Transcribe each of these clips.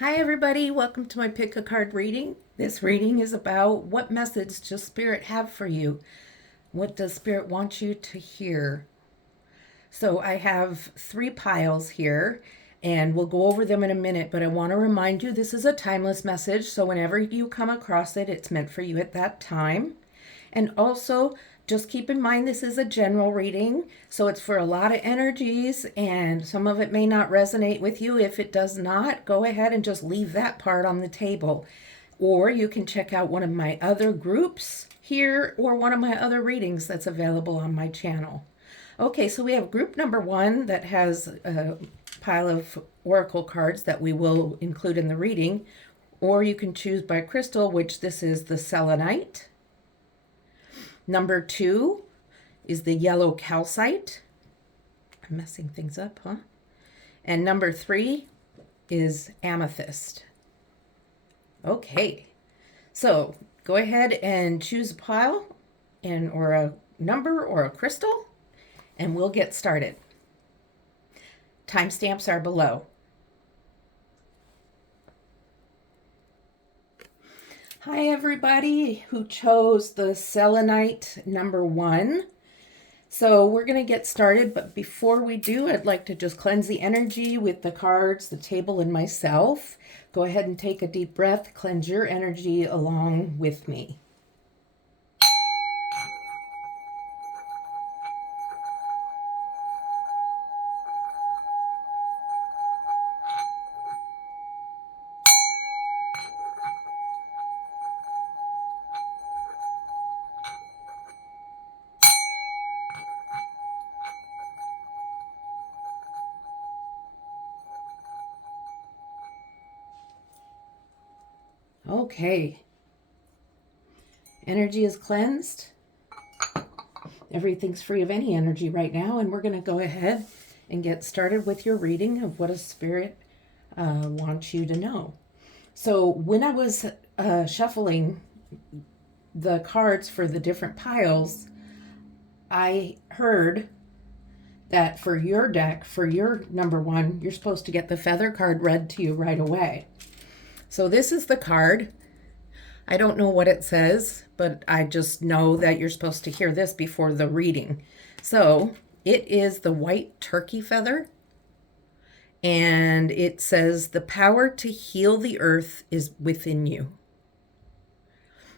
Hi everybody, welcome to my pick a card reading. This reading is about what message does Spirit have for you? What does Spirit want you to hear? So I have 3 piles here and we'll go over them in a minute, but I want to remind you this is a timeless message, so whenever you come across it, it's meant for you at that time. And also, just keep in mind this is a general reading, so it's for a lot of energies, and some of it may not resonate with you. If it does not, go ahead and just leave that part on the table. Or you can check out one of my other groups here or one of my other readings that's available on my channel. Okay, so we have group number 1 that has a pile of oracle cards that we will include in the reading, or you can choose by crystal, which this is the selenite. Number 2 is the yellow calcite. I'm messing things up, huh? And number 3 is amethyst. Okay, so go ahead and choose a pile or a number or a crystal, and we'll get started. Timestamps are below. Hi everybody who chose the selenite number 1. So we're going to get started, but before we do, I'd like to just cleanse the energy with the cards, the table, and myself. Go ahead and take a deep breath, cleanse your energy along with me. Okay, energy is cleansed. Everything's free of any energy right now, and we're going to go ahead and get started with your reading of what a spirit wants you to know. So when I was shuffling the cards for the different piles, I heard that for your deck, for your number 1, you're supposed to get the feather card read to you right away. So this is the card. I don't know what it says, but I just know that you're supposed to hear this before the reading. So it is the white turkey feather, and it says the power to heal the earth is within you.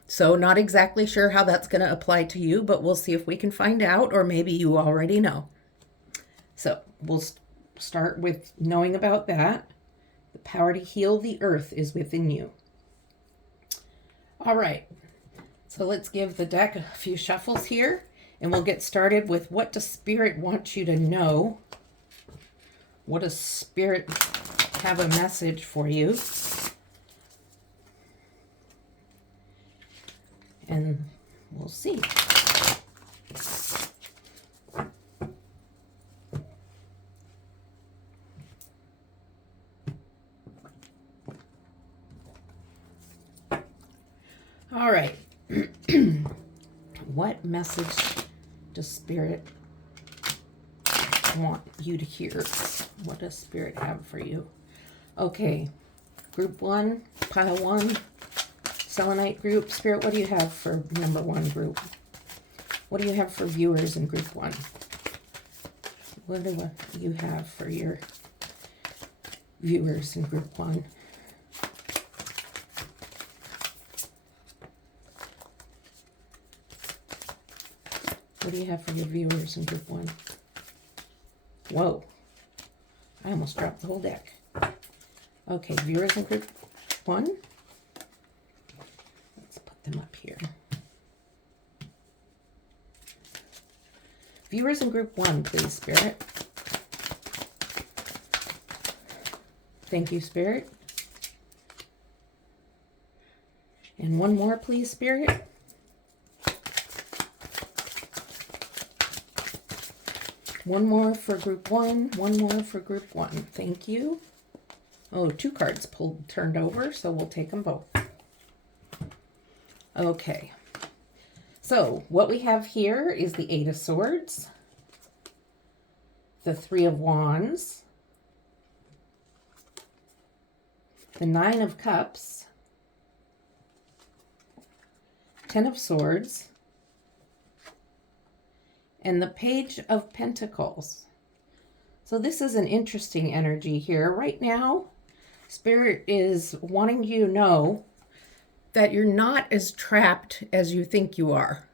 So not exactly sure how that's going to apply to you, but we'll see if we can find out, or maybe you already know. So we'll start with knowing about that. The power to heal the earth is within you. All right, so let's give the deck a few shuffles here, and we'll get started with what does Spirit want you to know? What does Spirit have a message for you? And we'll see. All right. What message does Spirit want you to hear? What does Spirit have for you? Okay, group 1, pile 1, selenite group. Spirit, what do you have for number 1 group? What do you have for viewers in group 1? What do you have for your viewers in group 1? What do you have for your viewers in group 1? Whoa, I almost dropped the whole deck. Okay, viewers in group 1. Let's put them up here. Viewers in group 1, please, Spirit. Thank you, Spirit. And one more, please, Spirit. One more for group 1, one more for group 1. Thank you. Oh, 2 cards turned over, so we'll take them both. Okay. So what we have here is the 8 of Swords, the 3 of Wands, the Nine of Cups, Ten of Swords, and the Page of Pentacles. So this is an interesting energy here. Right now, Spirit is wanting you to know that you're not as trapped as you think you are.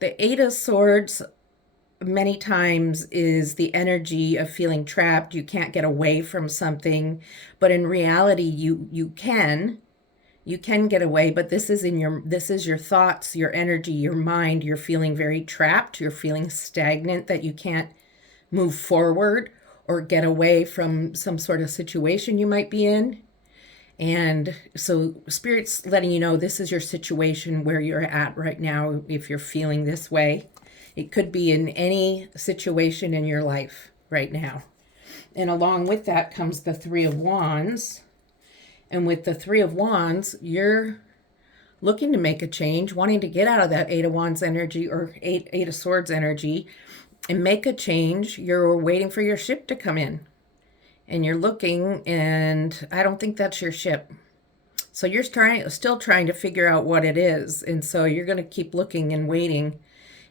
The Eight of Swords many times is the energy of feeling trapped. You can't get away from something, but in reality, you can get away. But this is your thoughts, your energy, your mind. You're feeling very trapped. You're feeling stagnant, that you can't move forward or get away from some sort of situation you might be in. And so Spirit's letting you know this is your situation where you're at right now if you're feeling this way. It could be in any situation in your life right now. And along with that comes the Three of Wands. And with the Three of Wands, you're looking to make a change, wanting to get out of that Eight of Wands energy or Eight of Swords energy and make a change. You're waiting for your ship to come in. And you're looking, and I don't think that's your ship. So you're still trying to figure out what it is. And so you're going to keep looking and waiting.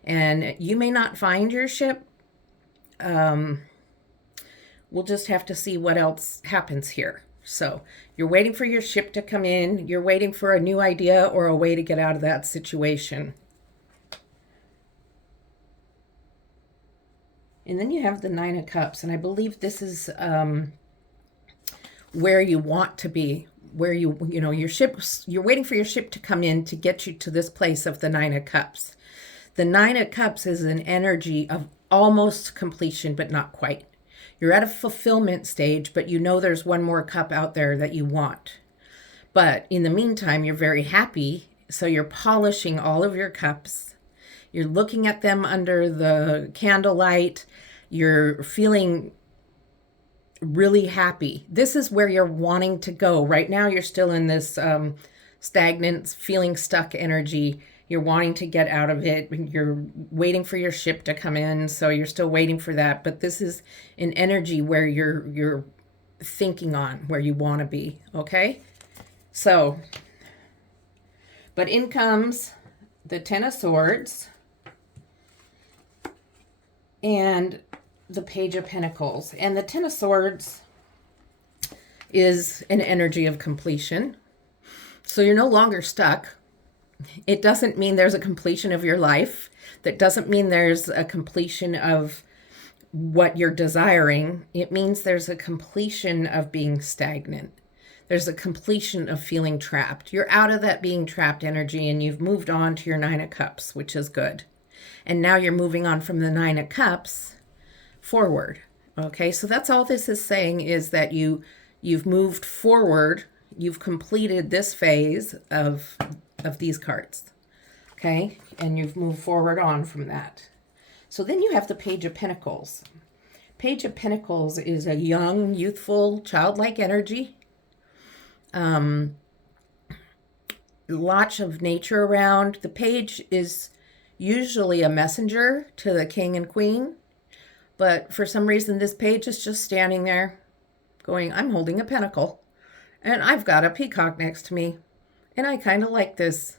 And you may not find your ship. We'll just have to see what else happens here. So you're waiting for your ship to come in. You're waiting for a new idea or a way to get out of that situation. And then you have the Nine of Cups. And I believe this is where you want to be, where your ship, you're waiting for your ship to come in to get you to this place of the Nine of Cups. The Nine of Cups is an energy of almost completion, but not quite. You're at a fulfillment stage, but you know there's one more cup out there that you want. But in the meantime, you're very happy. So you're polishing all of your cups. You're looking at them under the candlelight. You're feeling really happy. This is where you're wanting to go. Right now, you're still in this stagnant, feeling stuck energy. You're wanting to get out of it. You're waiting for your ship to come in, so you're still waiting for that. But this is an energy where you're thinking on where you want to be, okay? So, but in comes the Ten of Swords and the Page of Pentacles. And the Ten of Swords is an energy of completion. So you're no longer stuck. It doesn't mean there's a completion of your life. That doesn't mean there's a completion of what you're desiring. It means there's a completion of being stagnant. There's a completion of feeling trapped. You're out of that being trapped energy and you've moved on to your Nine of Cups, which is good. And now you're moving on from the Nine of Cups forward. Okay, so that's all this is saying, is that you've moved forward. You've completed this phase of these cards. Okay, and you've moved forward on from that. So then you have the Page of Pentacles. Page of Pentacles is a young, youthful, childlike energy. Lots of nature around. The page is usually a messenger to the king and queen. But for some reason, this page is just standing there going, I'm holding a pentacle. And I've got a peacock next to me. And I kind of like this.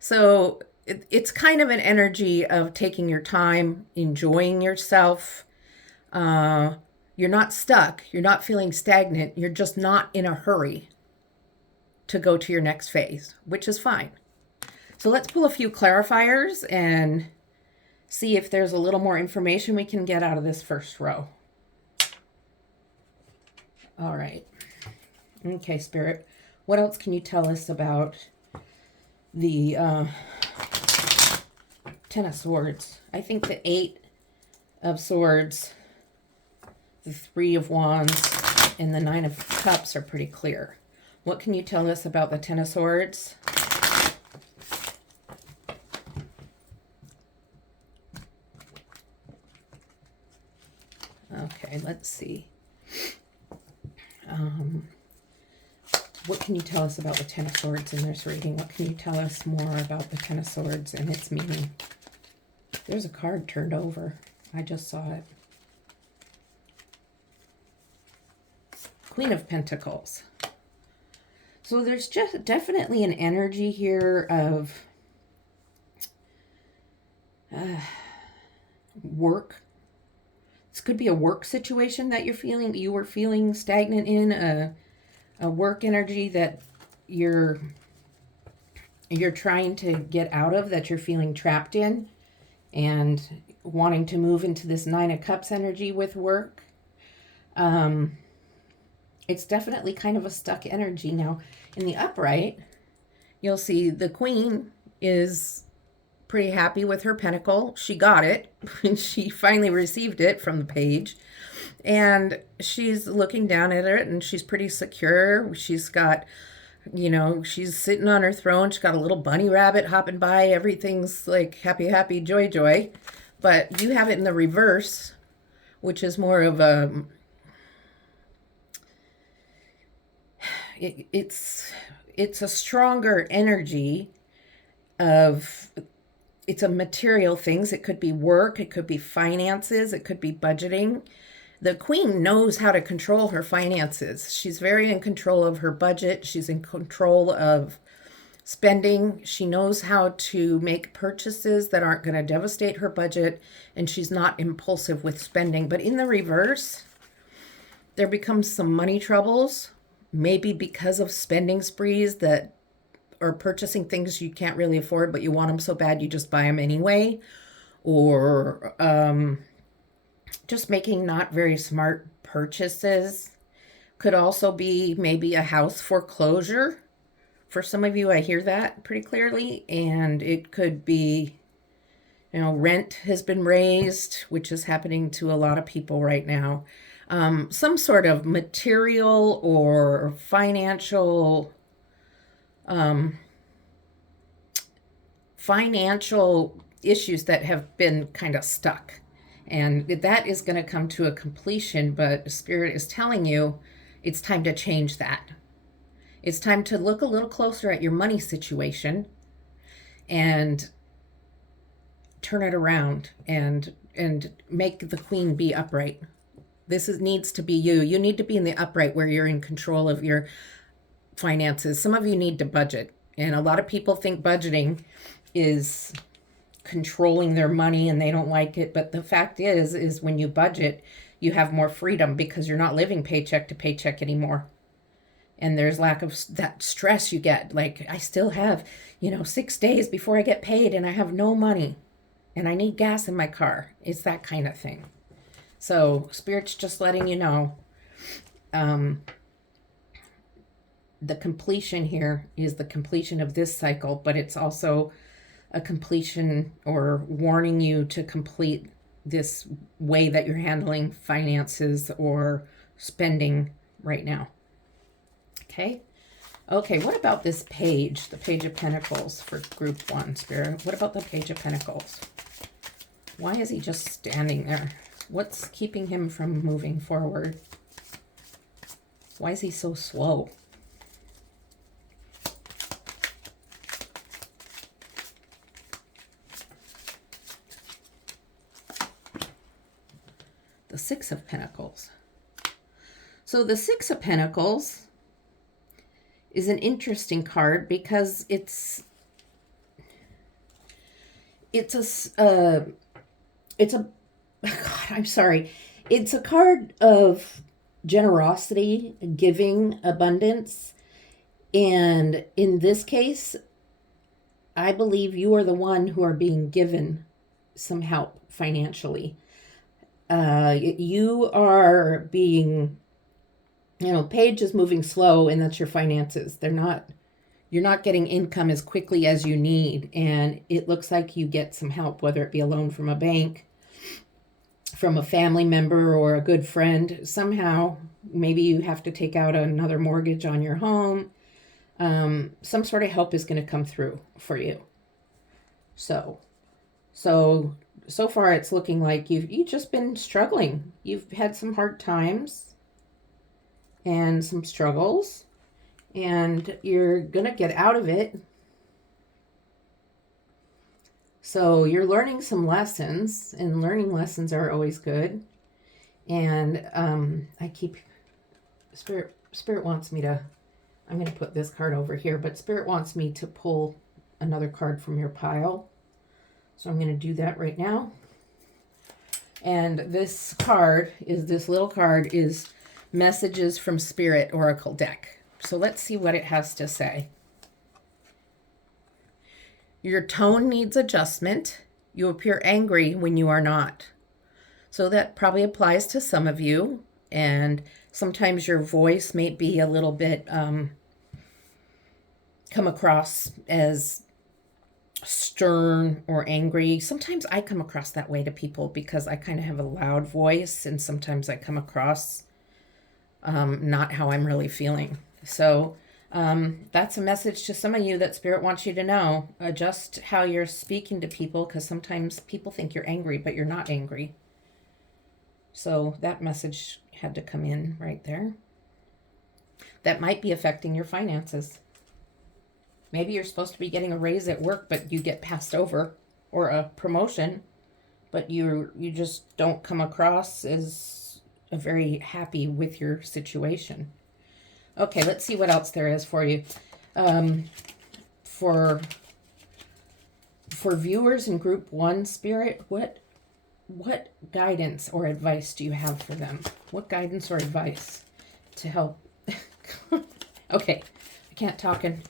So it's kind of an energy of taking your time, enjoying yourself. You're not stuck. You're not feeling stagnant. You're just not in a hurry to go to your next phase, which is fine. So let's pull a few clarifiers and see if there's a little more information we can get out of this first row. All right. Okay, Spirit. What else can you tell us about the Ten of Swords? I think the Eight of Swords, the Three of Wands, and the Nine of Cups are pretty clear. What can you tell us about the Ten of Swords? Okay, let's see. What can you tell us about the Ten of Swords in this reading? What can you tell us more about the Ten of Swords and its meaning? There's a card turned over. I just saw it. Queen of Pentacles. So there's just definitely an energy here of work. This could be a work situation that you were feeling stagnant in, a work energy that you're trying to get out of, that you're feeling trapped in, and wanting to move into this Nine of Cups energy with work. It's definitely kind of a stuck energy. Now, in the upright, you'll see the Queen is pretty happy with her pentacle. She got it. She finally received it from the page. And she's looking down at it, and she's pretty secure. She's got, she's sitting on her throne. She's got a little bunny rabbit hopping by. Everything's like happy, happy, joy, joy. But you have it in the reverse, which is more of a, it's a stronger energy of, it's a material things. It could be work, it could be finances, it could be budgeting. The Queen knows how to control her finances. She's very in control of her budget. She's in control of spending. She knows how to make purchases that aren't going to devastate her budget, and she's not impulsive with spending. But in the reverse, there becomes some money troubles, maybe because of spending sprees that or purchasing things you can't really afford, but you want them so bad you just buy them anyway, or just making not very smart purchases. Could also be maybe a house foreclosure. For some of you, I hear that pretty clearly. And it could be, rent has been raised, which is happening to a lot of people right now. Some sort of material or financial issues that have been kind of stuck. And that is going to come to a completion, but Spirit is telling you it's time to change that. It's time to look a little closer at your money situation and turn it around and make the Queen be upright. This needs to be you. You need to be in the upright where you're in control of your finances. Some of you need to budget, and a lot of people think budgeting is controlling their money and they don't like it. But the fact is when you budget, you have more freedom because you're not living paycheck to paycheck anymore. And there's lack of that stress you get. Like, I still have, 6 days before I get paid and I have no money and I need gas in my car. It's that kind of thing. So Spirit's just letting you know, the completion here is the completion of this cycle, but it's also a completion or warning you to complete this way that you're handling finances or spending right now. Okay, what about this page, the Page of Pentacles for Group 1, Spirit? What about the Page of Pentacles? Why is he just standing there? What's keeping him from moving forward? Why is he so slow? The Six of Pentacles. So the Six of Pentacles is an interesting card because it's a God, I'm sorry. It's a card of generosity, giving, abundance. And in this case, I believe you are the one who are being given some help financially. You are being, Page is moving slow, and that's your finances. You're not getting income as quickly as you need. And it looks like you get some help, whether it be a loan from a bank, from a family member, or a good friend. Somehow, maybe you have to take out another mortgage on your home. Some sort of help is going to come through for you. So far it's looking like you've just been struggling. You've had some hard times and some struggles, and you're going to get out of it. So you're learning some lessons, and learning lessons are always good. And Spirit wants me to I'm going to put this card over here, but Spirit wants me to pull another card from your pile. So I'm going to do that right now. And this little card is Messages from Spirit Oracle deck. So let's see what it has to say. Your tone needs adjustment. You appear angry when you are not. So that probably applies to some of you. And sometimes your voice may be a little bit come across as stern or angry. Sometimes I come across that way to people because I kind of have a loud voice, and sometimes I come across not how I'm really feeling. So that's a message to some of you that Spirit wants you to know. Adjust how you're speaking to people, because sometimes people think you're angry, but you're not angry. So that message had to come in right there. That might be affecting your finances. Maybe you're supposed to be getting a raise at work, but you get passed over, or a promotion, but you just don't come across as very happy with your situation. Okay, let's see what else there is for you. For viewers in group 1, Spirit, what guidance or advice do you have for them? What guidance or advice to help? Okay, I can't talk and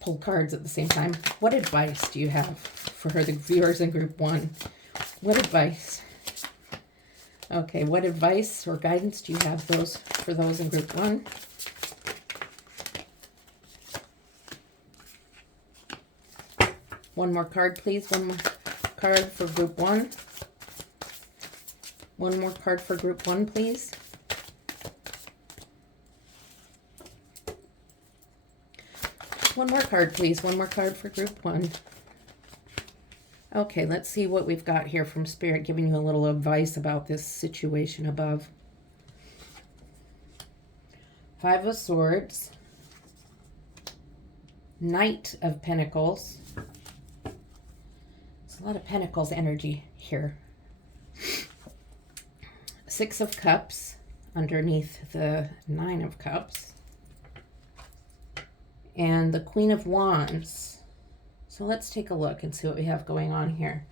pull cards at the same time. What advice do you have for the viewers in group 1? What advice? Okay, what advice or guidance do you have for those in group 1? One more card, please. One more card for group 1. One more card for group 1, please. One more card, please. One more card for group 1. Okay, let's see what we've got here from Spirit, giving you a little advice about this situation above. 5 of Swords. Knight of Pentacles. There's a lot of Pentacles energy here. 6 of Cups underneath the 9 of Cups. And the Queen of Wands. So let's take a look and see what we have going on here.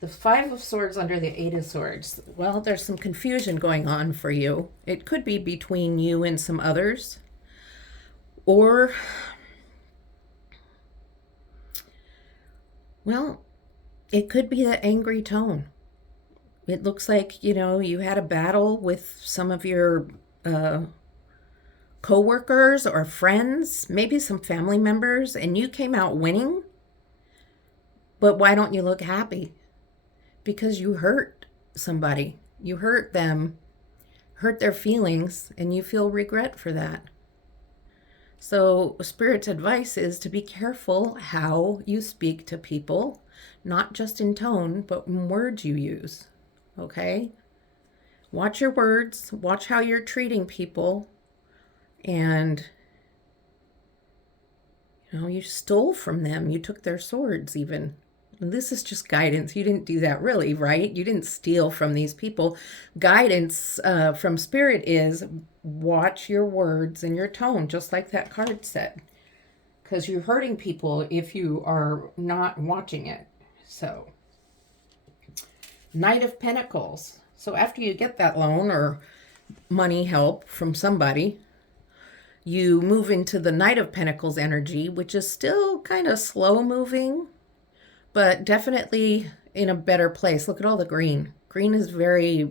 The 5 of Swords under the 8 of Swords. Well, there's some confusion going on for you. It could be between you and some others. Or, well, it could be the angry tone. It looks like, you had a battle with some of your co-workers or friends, maybe some family members, and you came out winning. But why don't you look happy? Because you hurt somebody. You hurt them, hurt their feelings, and you feel regret for that. So Spirit's advice is to be careful how you speak to people, not just in tone, but in words you use. Okay? Watch your words, watch how you're treating people, and you stole from them. You took their swords even. And this is just guidance. You didn't do that really, right? You didn't steal from these people. Guidance from Spirit is watch your words and your tone, just like that card said. Because you're hurting people if you are not watching it. So, Knight of Pentacles. So after you get that loan or money help from somebody, you move into the Knight of Pentacles energy, which is still kind of slow moving, but definitely in a better place. Look at all the green. Green is very,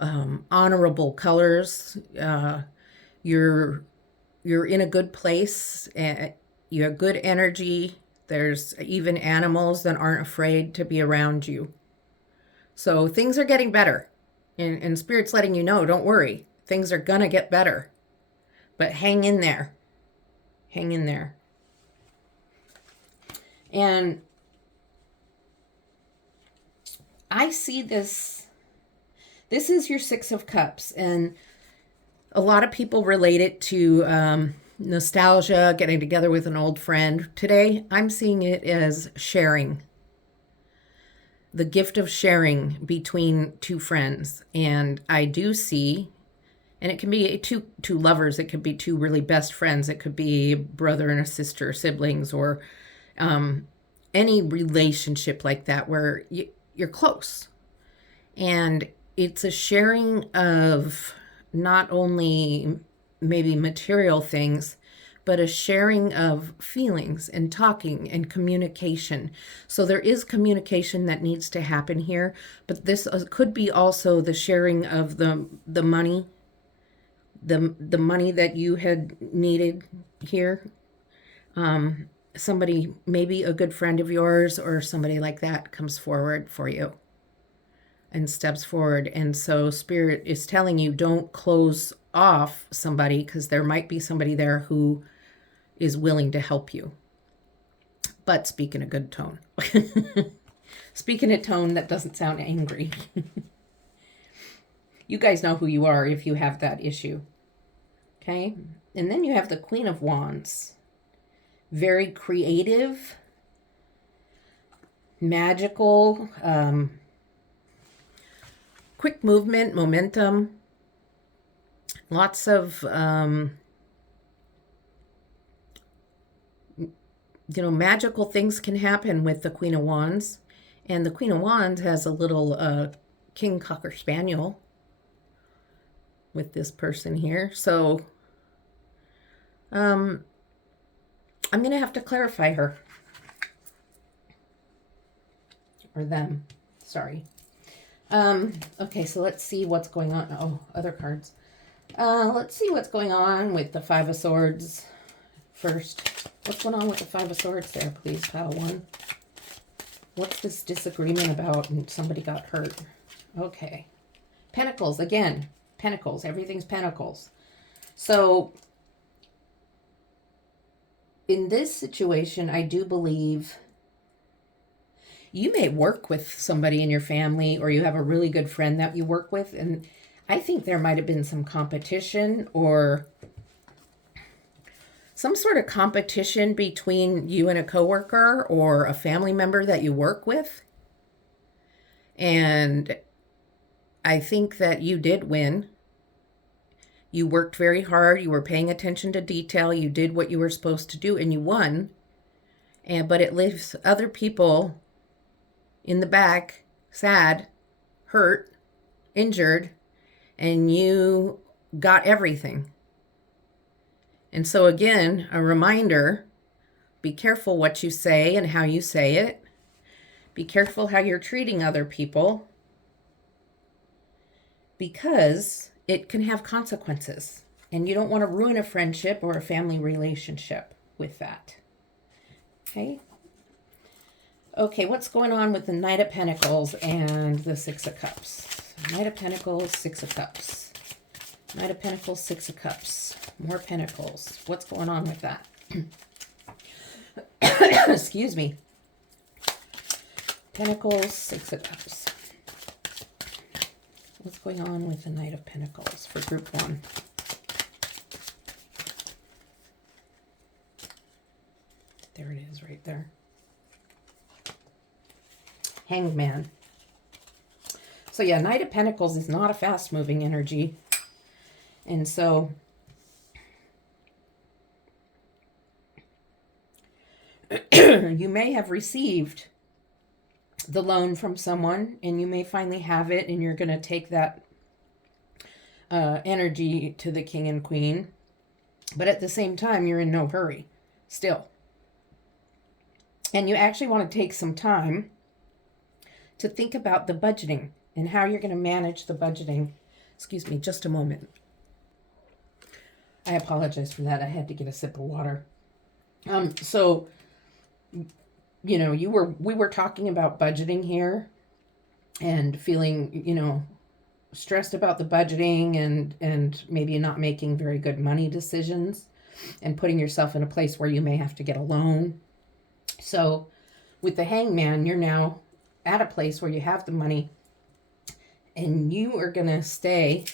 honorable colors. You're in a good place. You have good energy. There's even animals that aren't afraid to be around you. So things are getting better. And Spirit's letting you know, don't worry. Things are going to get better. But hang in there. Hang in there. And I see this. This is your 6 of Cups. And a lot of people relate it to nostalgia, getting together with an old friend. Today, I'm seeing it as sharing. The gift of sharing between two friends. And I do see And it can be two lovers. It could be two really best friends. It could be a brother and a sister, siblings, or any relationship like that where you're close. And it's a sharing of not only maybe material things, but a sharing of feelings and talking and communication. So there is communication that needs to happen here, but this could be also the sharing of the money, the money that you had needed here. Somebody, maybe a good friend of yours or somebody like that, comes forward for you and steps forward. And so Spirit is telling you, don't close off somebody, because there might be somebody there who is willing to help you. But speak in a good tone. Speak in a tone that doesn't sound angry. You guys know who you are if you have that issue. Okay? And then you have the Queen of Wands. Very creative, magical, quick movement, momentum, lots of, magical things can happen with the Queen of Wands. And the Queen of Wands has a little King Cocker Spaniel with this person here. So I'm going to have to clarify her. Or them. Sorry. Okay, so let's see what's going on. Oh, other cards. Let's see what's going on with the Five of Swords first. What's going on with the Five of Swords there, please, pile one? What's this disagreement about and somebody got hurt? Okay. Pentacles, again. Pentacles. Everything's pentacles. So, in this situation, I do believe you may work with somebody in your family, or you have a really good friend that you work with, and I think there might have been some competition or some sort of competition between you and a coworker or a family member that you work with. And I think that you did win. You worked very hard. You were paying attention to detail. You did what you were supposed to do, and you won. But it leaves other people in the back, sad, hurt, injured, and you got everything. And so again, a reminder, be careful what you say and how you say it. Be careful how you're treating other people, because it can have consequences. And you don't want to ruin a friendship or a family relationship with that. Okay? Okay, what's going on with the Knight of Pentacles and the Six of Cups? Knight of Pentacles, Six of Cups. Knight of Pentacles, Six of Cups. More Pentacles. What's going on with that? Excuse me. Pentacles, Six of Cups. What's going on with the Knight of Pentacles for group one? There it is right there. Hanged Man. So yeah, Knight of Pentacles is not a fast-moving energy. And so you may have received the loan from someone, and you may finally have it, and you're going to take that energy to the King and Queen. But at the same time, you're in no hurry still. And you actually want to take some time to think about the budgeting and how you're going to manage the budgeting. Excuse me, just a moment. I apologize for that. I had to get a sip of water. So, you know, we were talking about budgeting here and feeling, you know, stressed about the budgeting and maybe not making very good money decisions and putting yourself in a place where you may have to get a loan. So with the Hangman, you're now at a place where you have the money and you are going to stay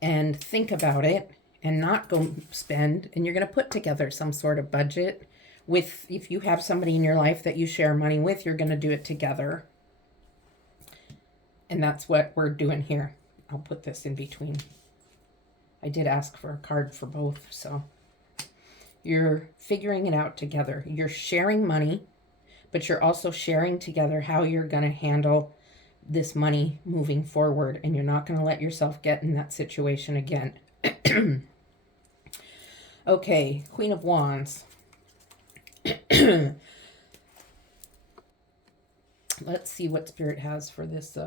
and think about it and not go spend. And you're going to put together some sort of budget with, if you have somebody in your life that you share money with, you're going to do it together. And that's what we're doing here. I'll put this in between. I did ask for a card for both, so you're figuring it out together. You're sharing money, but you're also sharing together how you're going to handle this money moving forward, and you're not going to let yourself get in that situation again. Okay, Queen of Wands. Let's see what Spirit has for this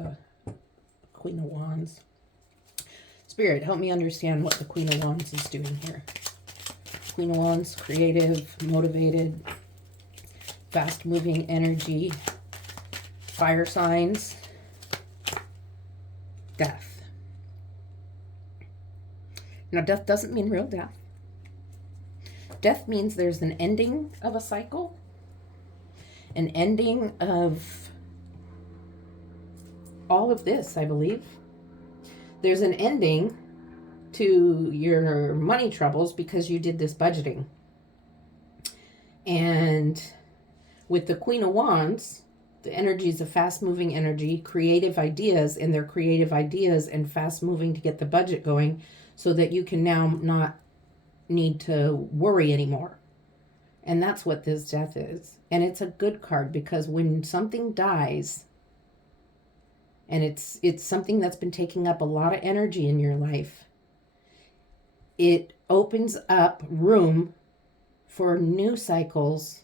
Queen of Wands. Spirit, help me understand what the Queen of Wands is doing here. Queen of Wands, creative, motivated, fast-moving energy, fire signs, death. Now, death doesn't mean real death. Death means there's an ending of a cycle, an ending of all of this, I believe. There's an ending to your money troubles because you did this budgeting. And with the Queen of Wands, the energy is a fast-moving energy, creative ideas, and they're creative ideas and fast-moving to get the budget going so that you can now not need to worry anymore. And that's what this death is. And it's a good card because when something dies, and it's something that's been taking up a lot of energy in your life, it opens up room for new cycles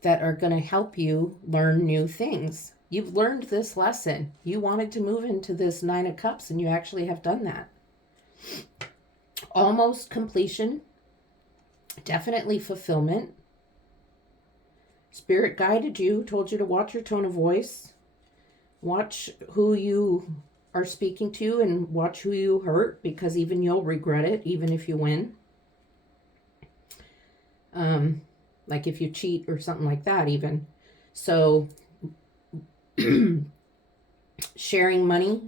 that are going to help you learn new things. You've learned this lesson. You wanted to move into this Nine of Cups, and you actually have done that. Almost completion. Definitely fulfillment. Spirit guided you, told you to watch your tone of voice. Watch who you are speaking to and watch who you hurt, because even you'll regret it, even if you win. Like if you cheat or something like that even. So sharing money,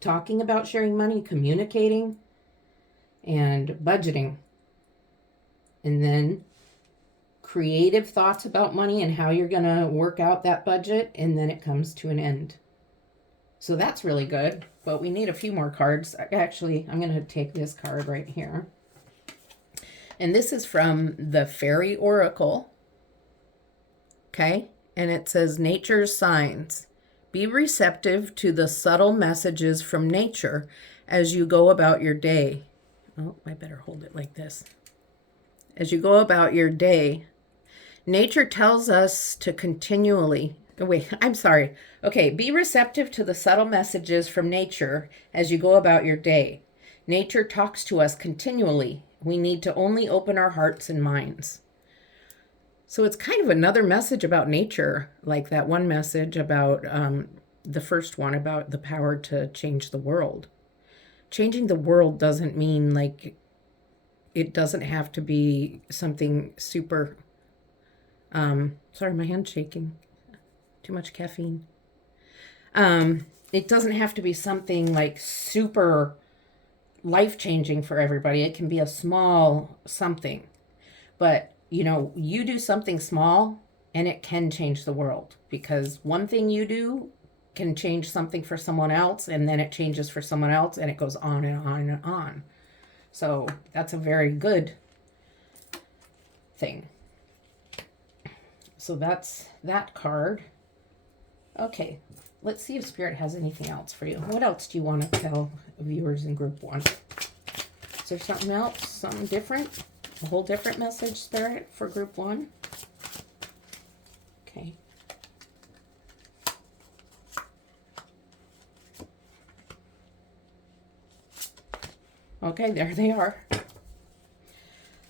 talking about sharing money, communicating, and budgeting. And then creative thoughts about money and how you're going to work out that budget, and then it comes to an end. So that's really good, but we need a few more cards. Actually, I'm going to take this card right here. And this is from the Fairy Oracle. Okay? And it says, Nature's Signs. Be receptive to the subtle messages from nature as you go about your day. Oh, I better hold it like this. As you go about your day, nature tells us to continually... Okay, be receptive to the subtle messages from nature as you go about your day. Nature talks to us continually. We need to only open our hearts and minds. So it's kind of another message about nature, like that one message about the first one about the power to change the world. Changing the world doesn't mean like it doesn't have to be something super... sorry, my hand's shaking. Too much caffeine. It doesn't have to be something like super life-changing for everybody. It can be a small something. But, you do something small and it can change the world, because one thing you do can change something for someone else, and then it changes for someone else, and it goes on and on and on. So that's a very good thing. So that's that card. Okay, let's see if Spirit has anything else for you. What else do you want to tell viewers in group 1? Is there something else, something different? A whole different message, Spirit, for group 1? Okay. Okay, there they are.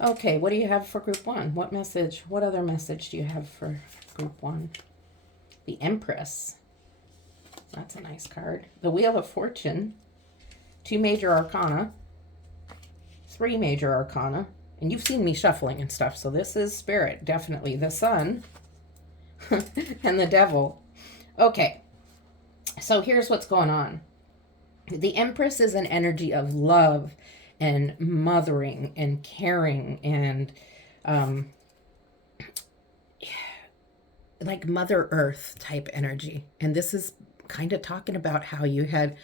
Okay, what do you have for group 1? What message, what other message do you have for group 1? The Empress. That's a nice card. The Wheel of Fortune. 2 major arcana. 3 major arcana. And you've seen me shuffling and stuff, so this is Spirit, definitely. The Sun and the Devil. Okay, so here's what's going on. The Empress is an energy of love and mothering and caring and like Mother Earth type energy. And this is kind of talking about how you had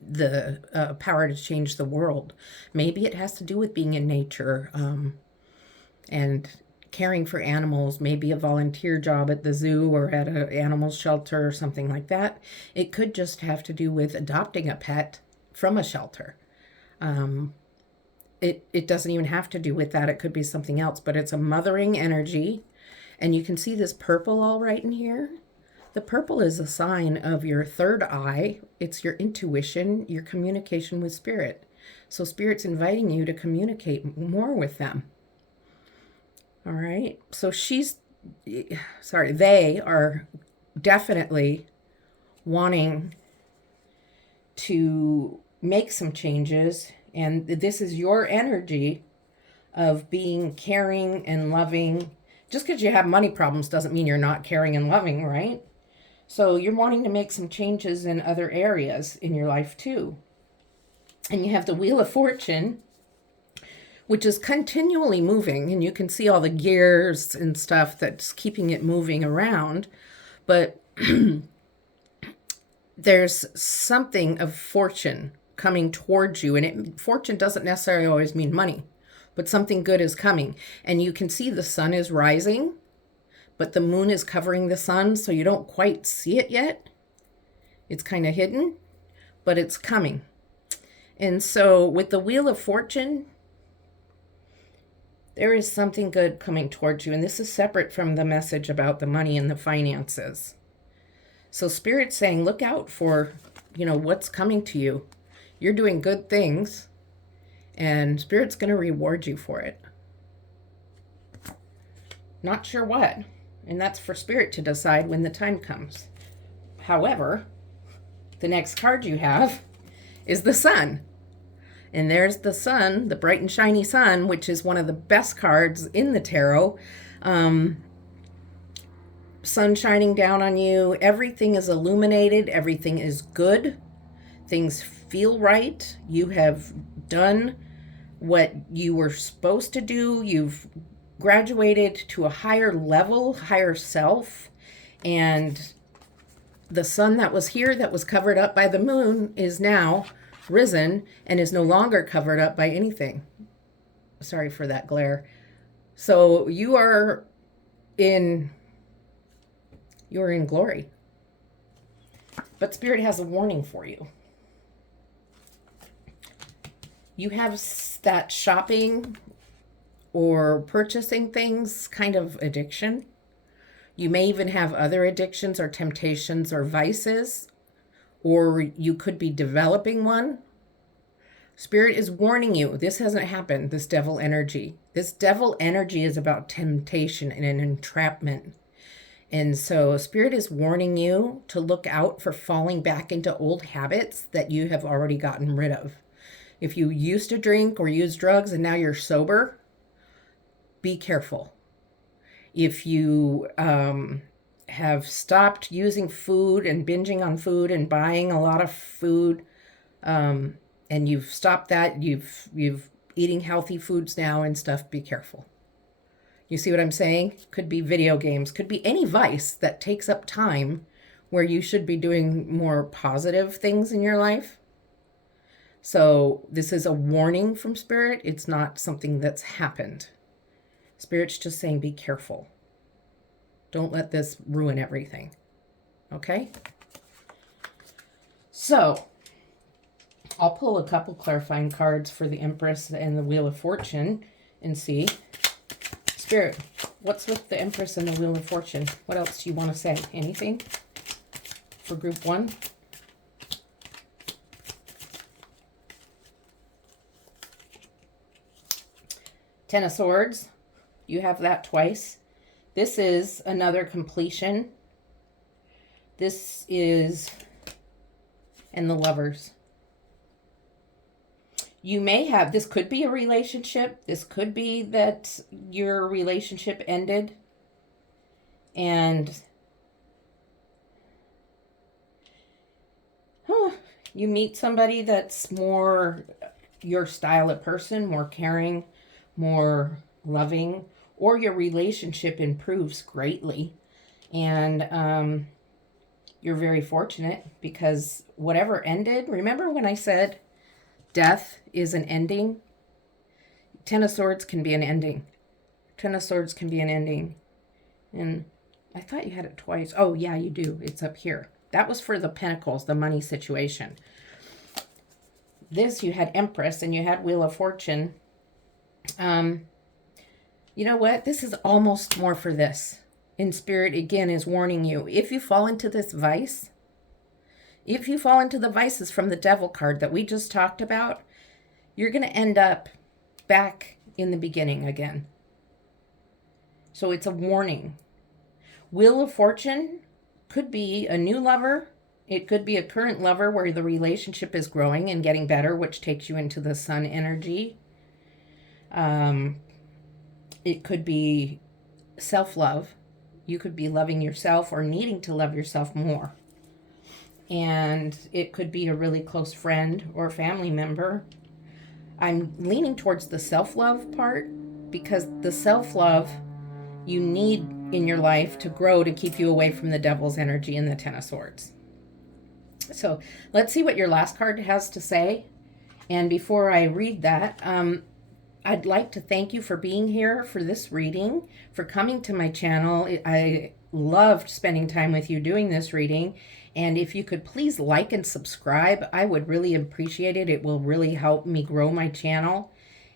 the power to change the world. Maybe it has to do with being in nature, and caring for animals, maybe a volunteer job at the zoo or at an animal shelter or something like that. It could just have to do with adopting a pet from a shelter. It doesn't even have to do with that. It could be something else, but it's a mothering energy. And you can see this purple all right in here. The purple is a sign of your third eye. It's your intuition, your communication with spirit. So spirit's inviting you to communicate more with them. All right. So they are definitely wanting to make some changes. And this is your energy of being caring and loving. Just because you have money problems doesn't mean you're not caring and loving, right? So you're wanting to make some changes in other areas in your life too. And you have the Wheel of Fortune, which is continually moving, and you can see all the gears and stuff that's keeping it moving around. But there's something of fortune coming towards you, and fortune doesn't necessarily always mean money, but something good is coming. And you can see the sun is rising, but the moon is covering the sun, so you don't quite see it yet. It's kind of hidden, but it's coming. And so with the Wheel of Fortune, there is something good coming towards you. And this is separate from the message about the money and the finances. So Spirit's saying, look out for, what's coming to you. You're doing good things, and Spirit's going to reward you for it. Not sure what. And that's for Spirit to decide when the time comes. However, the next card you have is the Sun. And there's the sun, the bright and shiny sun, which is one of the best cards in the tarot. Sun shining down on you. Everything is illuminated. Everything is good. Things feel right. You have done what you were supposed to do. You've graduated to a higher level, higher self. And the sun that was here, that was covered up by the moon, is now risen and is no longer covered up by anything. Sorry for that glare. So you're in glory. But Spirit has a warning for you. You have that shopping or purchasing things kind of addiction. You may even have other addictions or temptations or vices, or you could be developing one. Spirit is warning you. This hasn't happened, this devil energy. This devil energy is about temptation and an entrapment. And so Spirit is warning you to look out for falling back into old habits that you have already gotten rid of. If you used to drink or use drugs and now you're sober, be careful. If you have stopped using food and binging on food and buying a lot of food, and you've stopped that, you've eating healthy foods now and stuff, be careful. You see what I'm saying? Could be video games, could be any vice that takes up time where you should be doing more positive things in your life. So this is a warning from Spirit. It's not something that's happened. Spirit's just saying, be careful. Don't let this ruin everything. Okay? So, I'll pull a couple clarifying cards for the Empress and the Wheel of Fortune and see. Spirit, what's with the Empress and the Wheel of Fortune? What else do you want to say? Anything for group 1? Ten of Swords. You have that twice. This is another completion. This is, and the Lovers. You may have, this could be a relationship. This could be that your relationship ended. And you meet somebody that's more your style of person, more caring, more loving, or your relationship improves greatly. And You're very fortunate because whatever ended, remember when I said death is an ending? Ten of Swords can be an ending. Ten of Swords can be an ending. And I thought you had it twice. Oh, yeah, you do. It's up here. That was for the Pentacles, the money situation. This, you had Empress and you had Wheel of Fortune. You know what? This is almost more for this. In Spirit, again, is warning you. If you fall into this vice, if you fall into the vices from the Devil card that we just talked about, you're going to end up back in the beginning again. So it's a warning. Wheel of Fortune could be a new lover. It could be a current lover where the relationship is growing and getting better, which takes you into the Sun energy. It could be self-love. You could be loving yourself or needing to love yourself more. And it could be a really close friend or family member. I'm leaning towards the self-love part because the self-love you need in your life to grow to keep you away from the Devil's energy and the Ten of Swords. So let's see what your last card has to say. And before I read that, I'd like to thank you for being here for this reading, for coming to my channel. I loved spending time with you doing this reading. And if you could please like and subscribe, I would really appreciate it. It will really help me grow my channel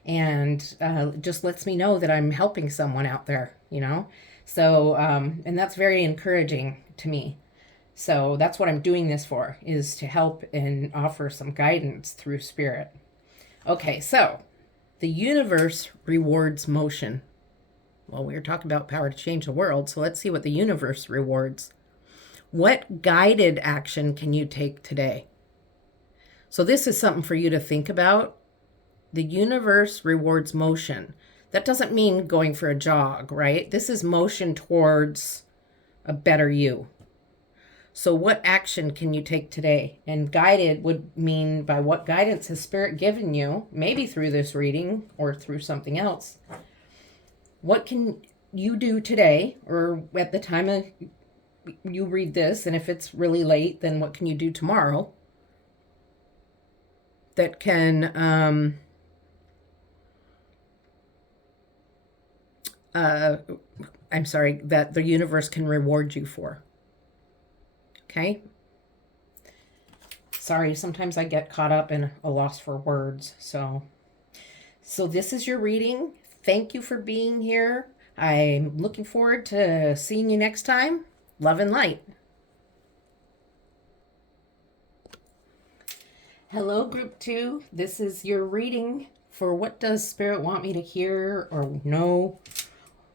and just lets me know that I'm helping someone out there, you know. So, and that's very encouraging to me. So that's what I'm doing this for, is to help and offer some guidance through Spirit. Okay, so the universe rewards motion. Well, we were talking about power to change the world, so let's see what the universe rewards. What guided action can you take today? So this is something for you to think about. The universe rewards motion. That doesn't mean going for a jog, right? This is motion towards a better you. So what action can you take today? And guided would mean by what guidance has Spirit given you, maybe through this reading or through something else. What can you do today or at the time of you read this, and if it's really late, then what can you do tomorrow that can that the universe can reward you for? Okay. Sorry, sometimes I get caught up in a loss for words. So this is your reading. Thank you for being here. I'm looking forward to seeing you next time. Love and light. Hello, Group 2. This is your reading for what does Spirit want me to hear or know,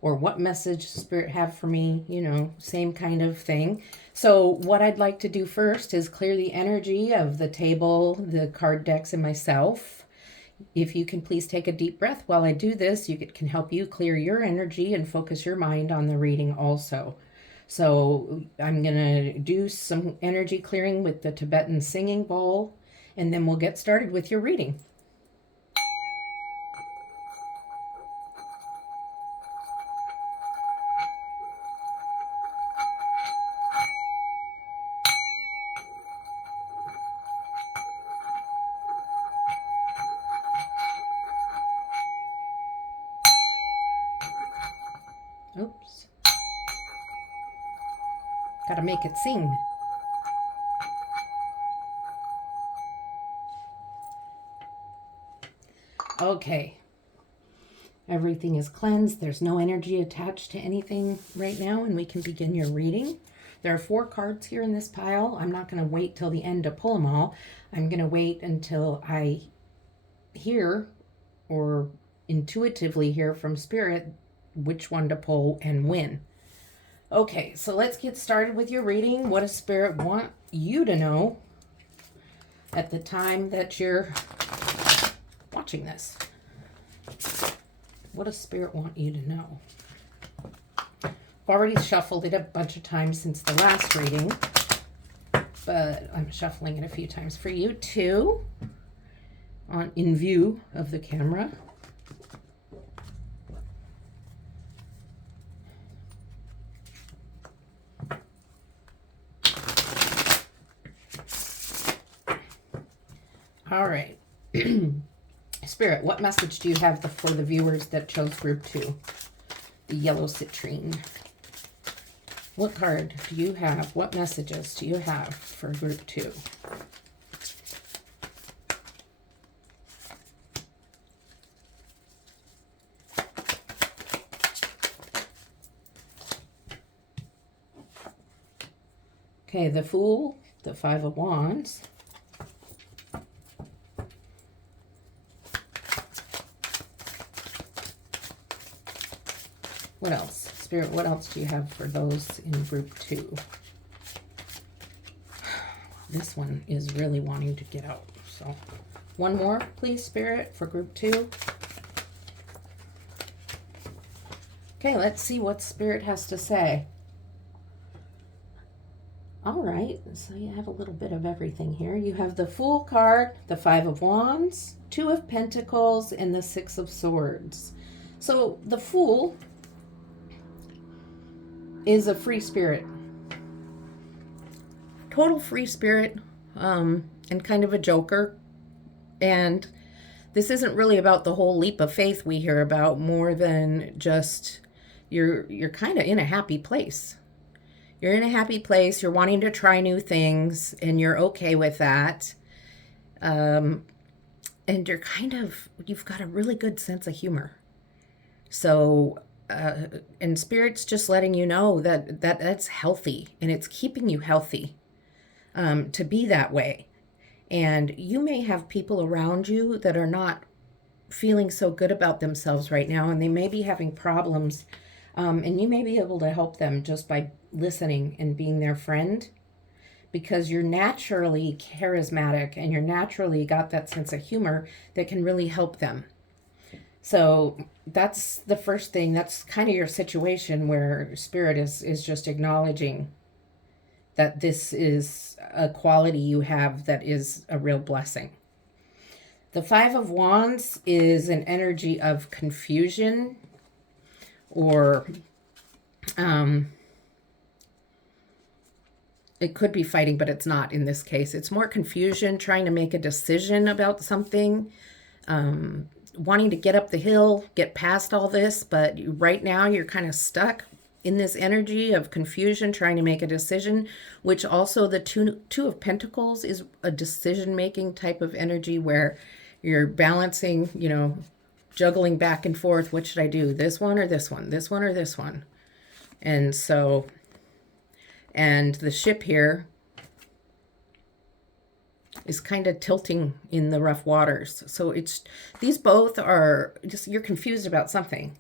or what message Spirit have for me, you know, same kind of thing. So what I'd like to do first is clear the energy of the table, the card decks, and myself. If you can please take a deep breath while I do this, it can help you clear your energy and focus your mind on the reading also. So I'm going to do some energy clearing with the Tibetan singing bowl, and then we'll get started with your reading. Oops. Gotta make it sing. Okay. Everything is cleansed. There's no energy attached to anything right now, and we can begin your reading. There are 4 cards here in this pile. I'm not going to wait till the end to pull them all. I'm going to wait until I hear or intuitively hear from Spirit which one to pull and when. Okay, so let's get started with your reading. What does Spirit want you to know at the time that you're watching this? What does Spirit want you to know? I've already shuffled it a bunch of times since the last reading, but I'm shuffling it a few times for you too, in view of the camera. All right. Spirit, what message do you have for the viewers that chose group 2? The yellow citrine. What card do you have? What messages do you have for group 2? Okay, the Fool, the Five of Wands. What else? Spirit, what else do you have for those in group 2? This one is really wanting to get out. So one more, please, Spirit, for group 2. Okay, let's see what Spirit has to say. All right, so you have a little bit of everything here. You have the Fool card, the Five of Wands, Two of Pentacles, and the Six of Swords. So the Fool is a free spirit. Total free spirit, and kind of a joker. And this isn't really about the whole leap of faith we hear about, more than just you're kind of in a happy place. You're in a happy place, you're wanting to try new things, and you're okay with that. And you're you've got a really good sense of humor. So, and Spirit's just letting you know that's healthy, and it's keeping you healthy to be that way. And you may have people around you that are not feeling so good about themselves right now, and they may be having problems. And you may be able to help them just by listening and being their friend, because you're naturally charismatic and you're naturally got that sense of humor that can really help them. So that's the first thing. That's kind of your situation where Spirit is just acknowledging that this is a quality you have that is a real blessing. The Five of Wands is an energy of confusion, or it could be fighting, but it's not in this case. It's more confusion, trying to make a decision about something, wanting to get up the hill, get past all this, but right now you're kind of stuck in this energy of confusion, trying to make a decision, which also the two of Pentacles is a decision-making type of energy where you're balancing, juggling back and forth. What should I do? This one or this one? This one or this one? And so, and the ship here is kind of tilting in the rough waters. So these both are just, you're confused about something.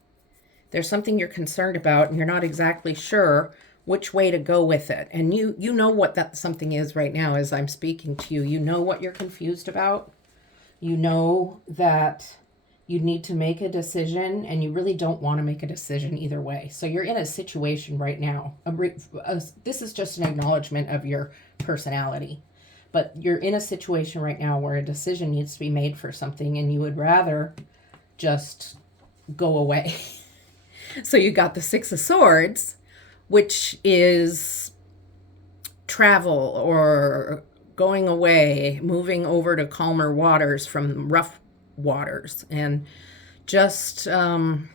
There's something you're concerned about and you're not exactly sure which way to go with it. And you know what that something is right now as I'm speaking to you. You know what you're confused about. You know that you need to make a decision, and you really don't want to make a decision either way. So you're in a situation right now. This is just an acknowledgement of your personality. But you're in a situation right now where a decision needs to be made for something, and you would rather just go away. So you got the Six of Swords, which is travel or going away, moving over to calmer waters from rough waters, and just going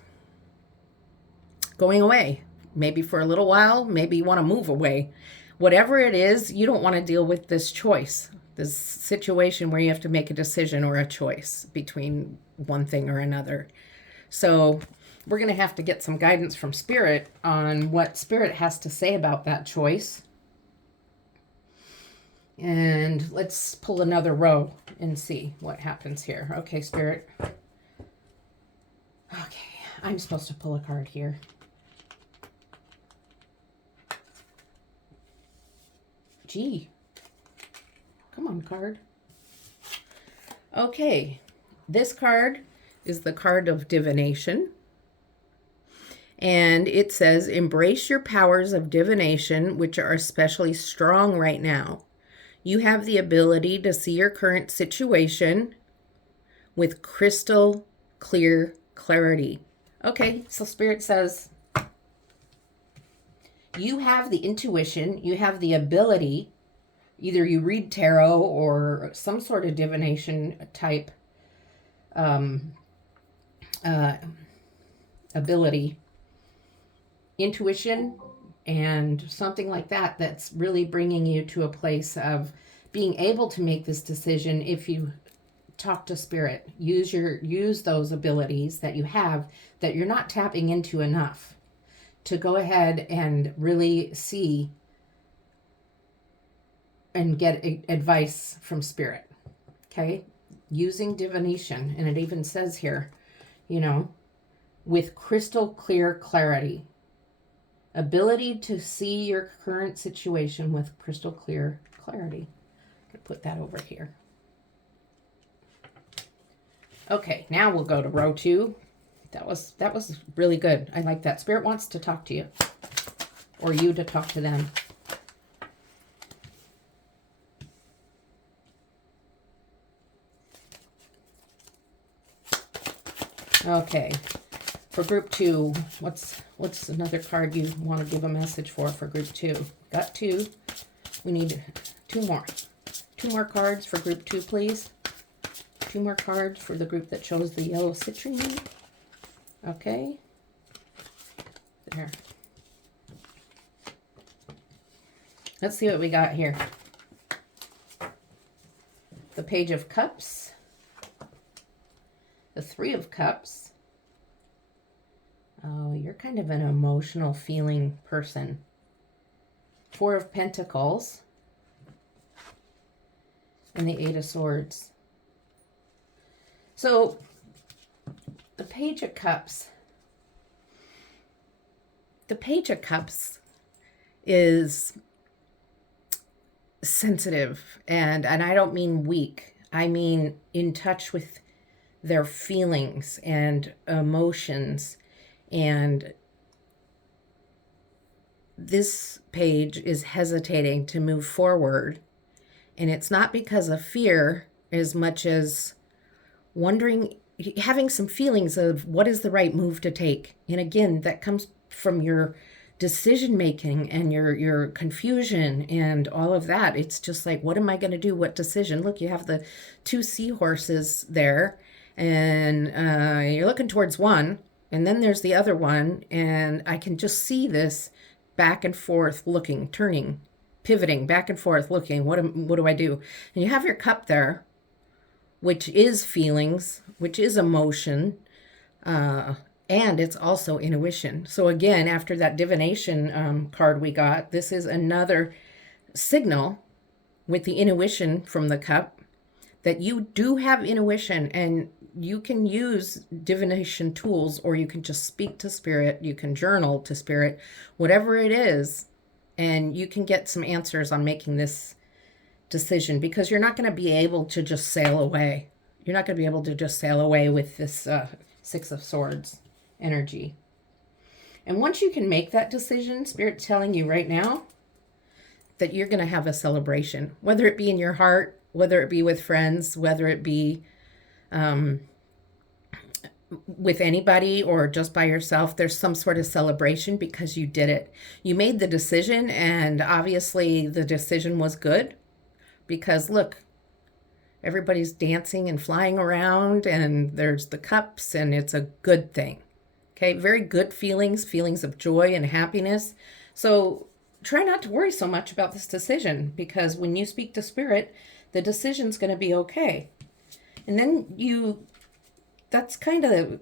away, maybe for a little while, maybe you want to move away. Whatever it is, you don't want to deal with this choice, this situation where you have to make a decision or a choice between one thing or another. So we're going to have to get some guidance from Spirit on what Spirit has to say about that choice. And let's pull another row and see what happens here. Okay, Spirit. Okay, I'm supposed to pull a card here. Gee. Come on, card. Okay, this card is the card of divination. And it says, embrace your powers of divination, which are especially strong right now. You have the ability to see your current situation with crystal clear clarity. Okay, so Spirit says, you have the intuition, you have the ability either you read tarot or some sort of divination type um, uh, ability, intuition, and something like that, that's really bringing you to a place of being able to make this decision. If you talk to spirit, use those abilities that you have that you're not tapping into enough, to go ahead and really see and get advice from spirit. Okay, using divination, and it even says here, with crystal clear clarity, ability to see your current situation with crystal clear clarity. I'm gonna put that over here. Okay, now we'll go to row 2. That was really good. I like that. Spirit wants to talk to you, or you to talk to them. Okay, for group 2, what's another card you want to give a message for group 2? Got 2. We need 2 more. 2 more cards for group 2, please. 2 more cards for the group that chose the yellow citrine. Okay. There. Let's see what we got here. The Page of Cups. The 3 of Cups. Oh, you're kind of an emotional feeling person. 4 of Pentacles. And the 8 of Swords. So, the Page of Cups. The Page of Cups is sensitive, and I don't mean weak. I mean in touch with their feelings and emotions. And this page is hesitating to move forward. And it's not because of fear as much as wondering, having some feelings of what is the right move to take. And again, that comes from your decision making and your confusion and all of that. It's just like, what am I going to do? What decision? Look, you have the 2 seahorses there, and you're looking towards one, and then there's the other one, and I can just see this back and forth looking, turning, pivoting, back and forth looking. What do I do? And you have your cup there, which is feelings, which is emotion, and it's also intuition. So again, after that divination card we got, this is another signal with the intuition from the cup that you do have intuition, and you can use divination tools, or you can just speak to spirit, you can journal to spirit, whatever it is, and you can get some answers on making this decision, because you're not going to be able to just sail away. You're not going to be able to just sail away with this 6 of Swords energy. And once you can make that decision, Spirit's telling you right now that you're going to have a celebration, whether it be in your heart, whether it be with friends, whether it be with anybody or just by yourself. There's some sort of celebration because you did it. You made the decision, and obviously the decision was good, because look, everybody's dancing and flying around, and there's the cups, and it's a good thing. Okay, very good feelings of joy and happiness. So try not to worry so much about this decision, because when you speak to spirit, the decision's going to be okay. And then that's kind of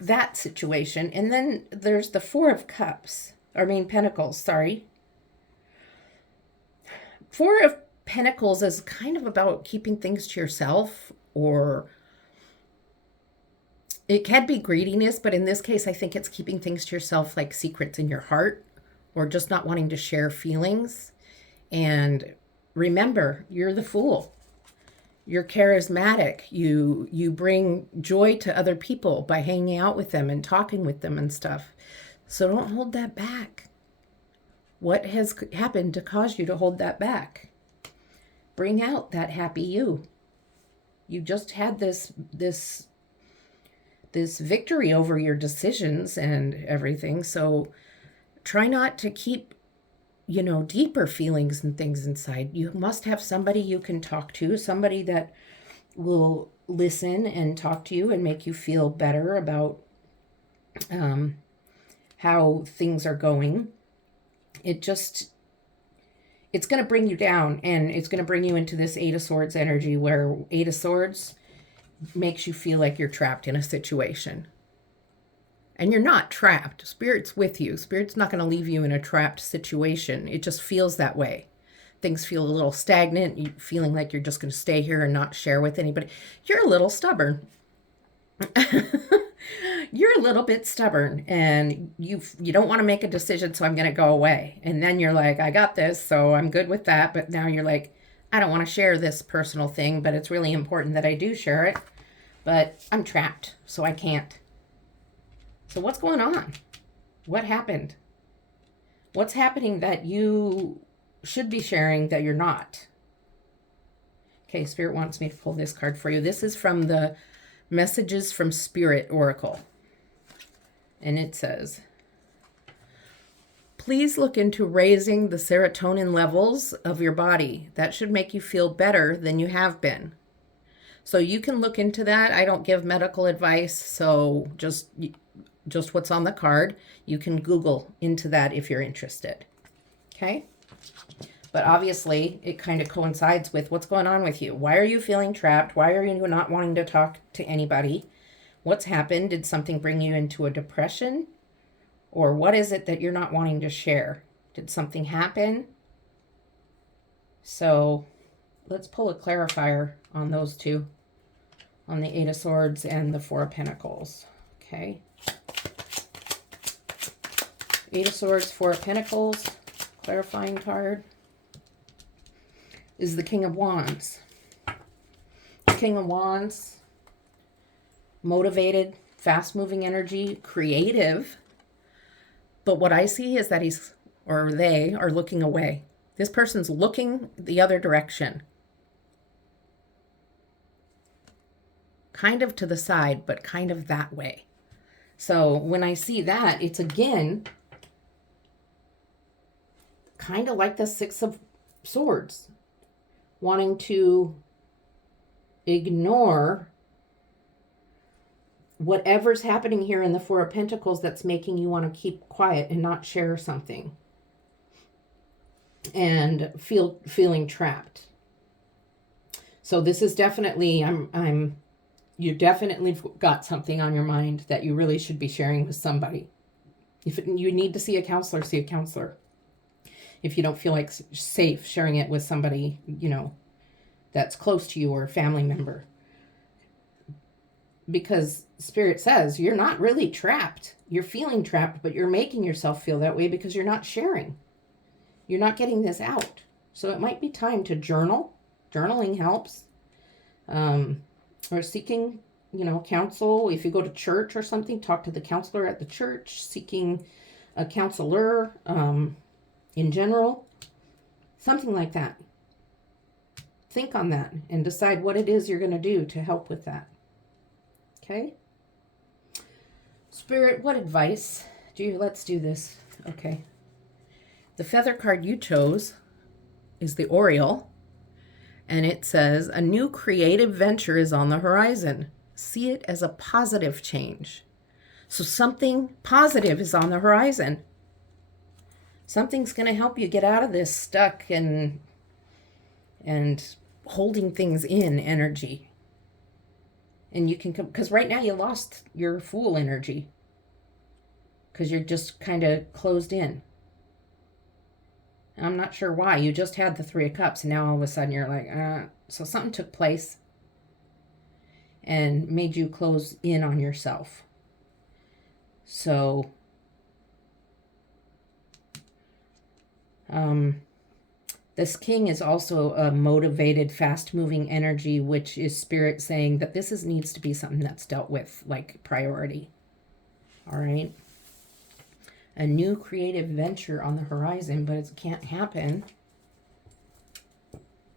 that situation. And then there's the 4 of Pentacles, sorry. 4 of Pentacles is kind of about keeping things to yourself, or it can be greediness, but in this case, I think it's keeping things to yourself, like secrets in your heart, or just not wanting to share feelings. And remember, you're the Fool. You're charismatic. You bring joy to other people by hanging out with them and talking with them and stuff. So don't hold that back. What has happened to cause you to hold that back? Bring out that happy you. You just had this victory over your decisions and everything. So try not to keep, deeper feelings and things inside. You must have somebody you can talk to, somebody that will listen and talk to you and make you feel better about how things are going. It's going to bring you down, and it's going to bring you into this Eight of Swords energy, where Eight of Swords makes you feel like you're trapped in a situation. And you're not trapped. Spirit's with you. Spirit's not going to leave you in a trapped situation. It just feels that way. Things feel a little stagnant. You feeling like you're just going to stay here and not share with anybody. You're a little stubborn. You're a little bit stubborn, and you don't want to make a decision, so I'm going to go away. And then you're like, I got this, so I'm good with that. But now you're like, I don't want to share this personal thing, but it's really important that I do share it. But I'm trapped, so I can't. So what's going on? What happened? What's happening that you should be sharing that you're not? Okay, Spirit wants me to pull this card for you. This is from the Messages from Spirit Oracle. And it says, please look into raising the serotonin levels of your body. That should make you feel better than you have been. So you can look into that. I don't give medical advice, so just what's on the card. You can Google into that if you're interested. Okay? But obviously, it kind of coincides with what's going on with you. Why are you feeling trapped? Why are you not wanting to talk to anybody? What's happened? Did something bring you into a depression? Or what is it that you're not wanting to share? Did something happen? So let's pull a clarifier on those two, on the Eight of Swords and the Four of Pentacles. Okay. Eight of Swords, Four of Pentacles, clarifying card is the King of Wands. The King of Wands, motivated, fast-moving energy, creative. But what I see is that they are looking away. This person's looking the other direction. Kind of to the side, but kind of that way. So when I see that, it's again kind of like the Six of Swords. Wanting to ignore whatever's happening here in the Four of Pentacles that's making you want to keep quiet and not share something. And feeling trapped. So this is definitely, you definitely got something on your mind that you really should be sharing with somebody. If you need to see a counselor, see a counselor. If you don't feel like safe sharing it with somebody, that's close to you or a family member. Because Spirit says you're not really trapped. You're feeling trapped, but you're making yourself feel that way because you're not sharing. You're not getting this out. So it might be time to journal. Journaling helps. Or seeking, counsel. If you go to church or something, talk to the counselor at the church. Seeking a counselor, in general, something like that. Think on that and decide what it is you're going to do to help with that. Okay? Spirit, what advice let's do this. Okay. The feather card you chose is the Oriole, and it says, a new creative venture is on the horizon. See it as a positive change. So something positive is on the horizon. Something's going to help you get out of this stuck and holding things in energy. And you can, because right now you lost your Fool energy. Because you're just kind of closed in. I'm not sure why. You just had the Three of Cups, and now all of a sudden you're like, so something took place and made you close in on yourself. So this King is also a motivated, fast-moving energy, which is Spirit saying that this needs to be something that's dealt with, like priority. All right? A new creative venture on the horizon, but it can't happen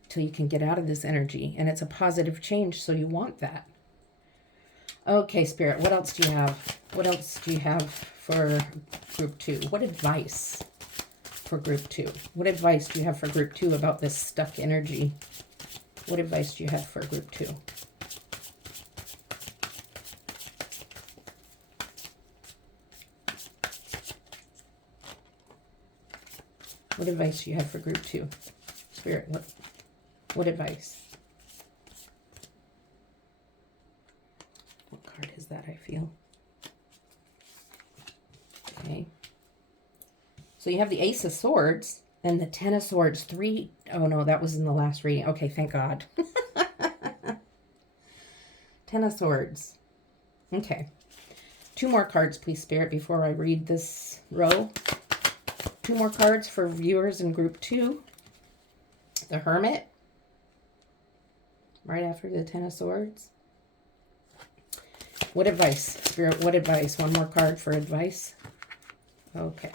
till you can get out of this energy. And it's a positive change, so you want that. Okay, Spirit, what else do you have? What else do you have for group 2? What advice for group 2? What advice do you have for group 2 about this stuck energy? What advice do you have for group 2? What advice do you have for group 2? Spirit, what advice? What card is that, I feel? Okay. So you have the Ace of Swords and the Ten of Swords. Oh no, that was in the last reading. Okay, thank God. Ten of Swords. Okay. 2 more cards, please, Spirit, before I read this row. 2 more cards for viewers in group 2. The Hermit. Right after the Ten of Swords. What advice, Spirit? What advice? 1 more card for advice. Okay.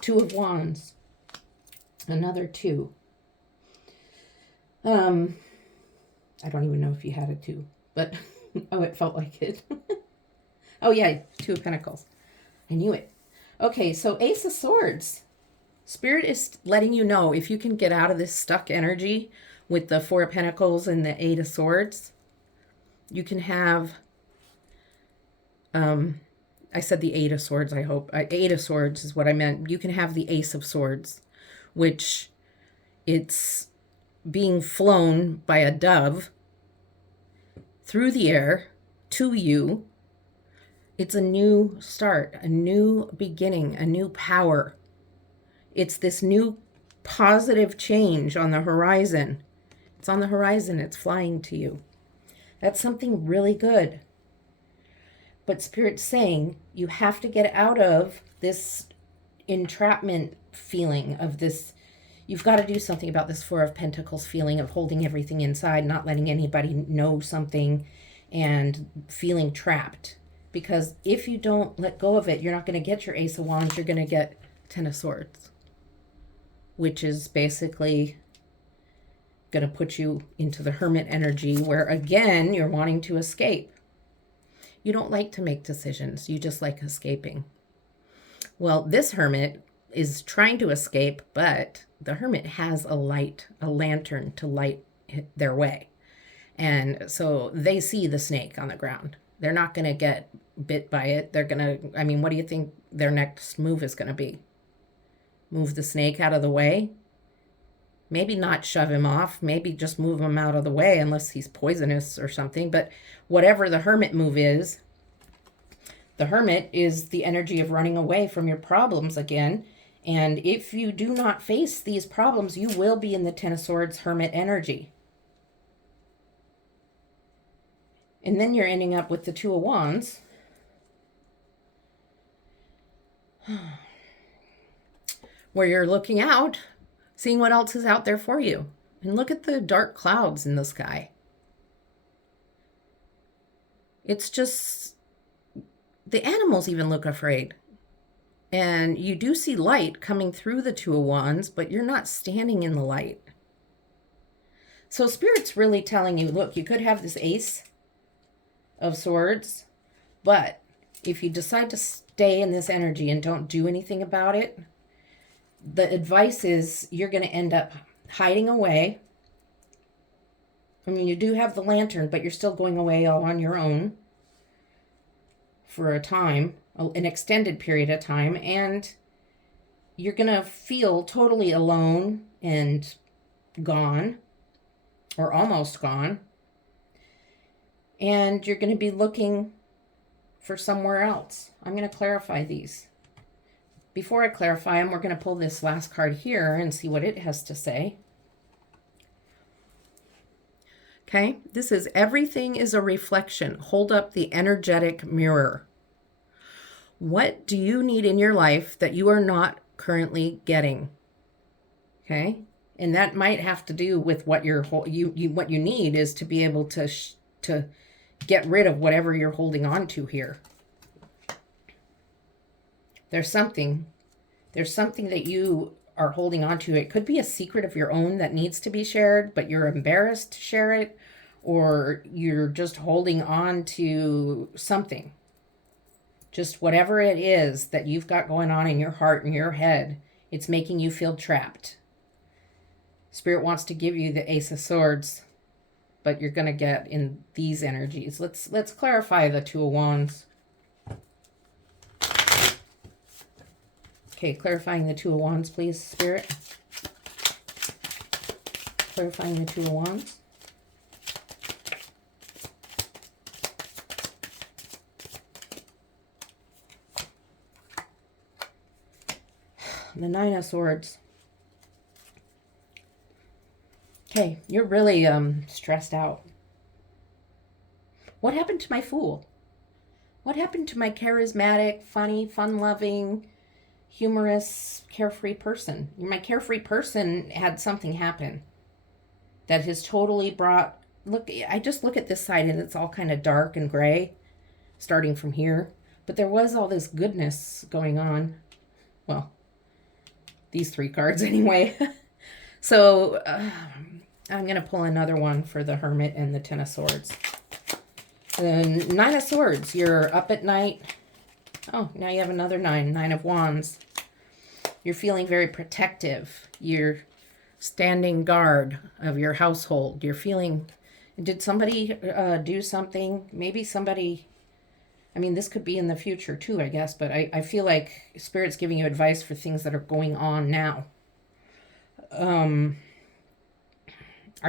Two of Wands. Another 2. I don't even know if you had a 2, but oh, it felt like it. Oh yeah, 2 of Pentacles. I knew it. Okay, so Ace of Swords. Spirit is letting you know if you can get out of this stuck energy with the 4 of Pentacles and the 8 of Swords, you can have, I said the 8 of Swords, I hope. 8 of Swords is what I meant. You can have the Ace of Swords, which it's being flown by a dove through the air to you. It's a new start, a new beginning, a new power. It's this new positive change on the horizon. It's on the horizon. It's flying to you. That's something really good. But Spirit's saying you have to get out of this entrapment feeling of this. You've got to do something about this 4 of Pentacles feeling of holding everything inside, not letting anybody know something, and feeling trapped. Because if you don't let go of it, you're not going to get your Ace of Wands. You're going to get Ten of Swords, which is basically going to put you into the Hermit energy where, again, you're wanting to escape. You don't like to make decisions. You just like escaping. Well, this Hermit is trying to escape, but the Hermit has a light, a lantern to light their way. And so they see the snake on the ground. They're not going to get bit by it. They're going to, I mean, what do you think their next move is going to be? Move the snake out of the way? Maybe not shove him off. Maybe just move him out of the way unless he's poisonous or something. But whatever the Hermit move is, the Hermit is the energy of running away from your problems again. And if you do not face these problems, you will be in the Ten of Swords Hermit energy. And then you're ending up with the 2 of Wands. Where you're looking out, seeing what else is out there for you. And look at the dark clouds in the sky. It's just, the animals even look afraid. And you do see light coming through the 2 of Wands, but you're not standing in the light. So Spirit's really telling you, look, you could have this Ace of Swords, but if you decide to stay in this energy and don't do anything about it, the advice is you're going to end up hiding away. I mean, you do have the lantern, but you're still going away all on your own for a time, an extended period of time, and you're going to feel totally alone and gone, or almost gone. And you're going to be looking for somewhere else. I'm going to clarify these. Before I clarify them, we're going to pull this last card here and see what it has to say. Okay, this is everything is a reflection. Hold up the energetic mirror. What do you need in your life that you are not currently getting? Okay, and that might have to do with what what you need is to be able to get rid of whatever you're holding on to here. There's something that you are holding on to. It could be a secret of your own that needs to be shared, but you're embarrassed to share it, or you're just holding on to something. Just whatever it is that you've got going on in your heart and your head, it's making you feel trapped. Spirit wants to give you the Ace of Swords, but you're going to get in these energies. Let's clarify the Two of Wands. Okay, clarifying the Two of Wands, please, Spirit. Clarifying the Two of Wands. The Nine of Swords. Okay, you're really stressed out. What happened to my Fool? What happened to my charismatic, funny, fun-loving, humorous, carefree person? My carefree person had something happen that has totally brought... Look, I just look at this side and it's all kind of dark and gray, starting from here. But there was all this goodness going on. Well, these three cards anyway. So I'm going to pull another one for the Hermit and the Ten of Swords. The Nine of Swords, you're up at night. Oh, now you have another nine. Nine of Wands. You're feeling very protective. You're standing guard of your household. You're feeling... Did somebody do something? Maybe somebody... I mean, this could be in the future too, I guess, but I feel like Spirit's giving you advice for things that are going on now. Are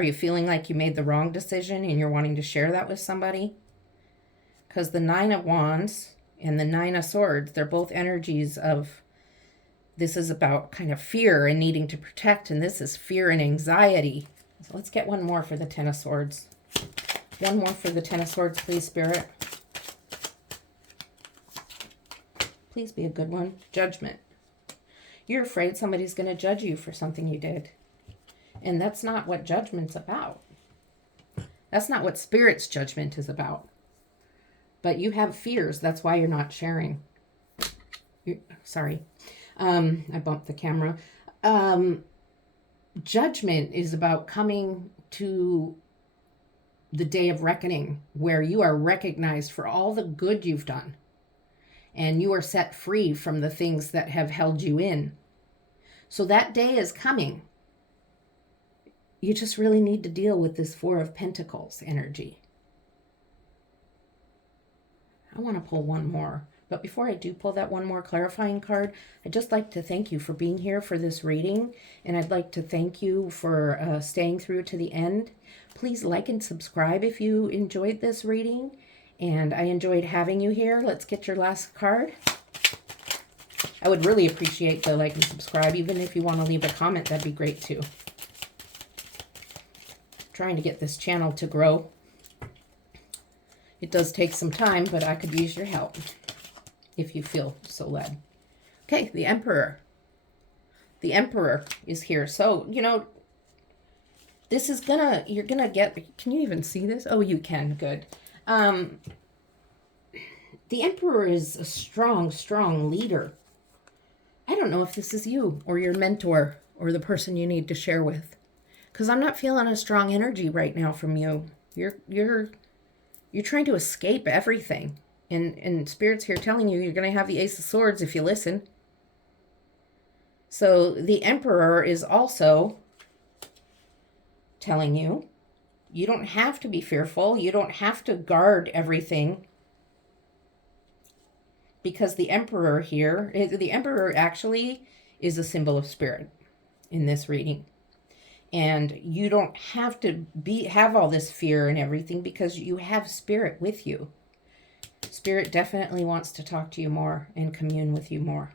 you feeling like you made the wrong decision and you're wanting to share that with somebody? Because the Nine of Wands and the Nine of Swords, they're both energies of, this is about kind of fear and needing to protect, and this is fear and anxiety. So let's get one more for the Ten of Swords. One more for the Ten of Swords, please, Spirit. Please be a good one. Judgment. You're afraid somebody's going to judge you for something you did. And that's not what judgment's about. That's not what Spirit's judgment is about. But you have fears. That's why you're not sharing. Sorry. I bumped the camera. Judgment is about coming to the day of reckoning, where you are recognized for all the good you've done. And you are set free from the things that have held you in. So that day is coming. You just really need to deal with this Four of Pentacles energy. I want to pull one more. But before I do pull that one more clarifying card, I'd just like to thank you for being here for this reading. And I'd like to thank you for staying through to the end. Please like and subscribe if you enjoyed this reading. And I enjoyed having you here. Let's get your last card. I would really appreciate the like and subscribe. Even if you want to leave a comment, that'd be great too. Trying to get this channel to grow. It does take some time, but I could use your help if you feel so led. Okay, the Emperor. The Emperor is here. So, you know, this is you're gonna get, can you even see this? Oh, you can, good. The Emperor is a strong, strong leader. I don't know if this is you or your mentor or the person you need to share with, because I'm not feeling a strong energy right now from you. You're trying to escape everything. And Spirit's here telling you you're going to have the Ace of Swords if you listen. So the Emperor is also telling you, you don't have to be fearful. You don't have to guard everything. Because the Emperor here, the Emperor actually is a symbol of Spirit in this reading. And you don't have to have all this fear and everything, because you have Spirit with you. Spirit definitely wants to talk to you more and commune with you more.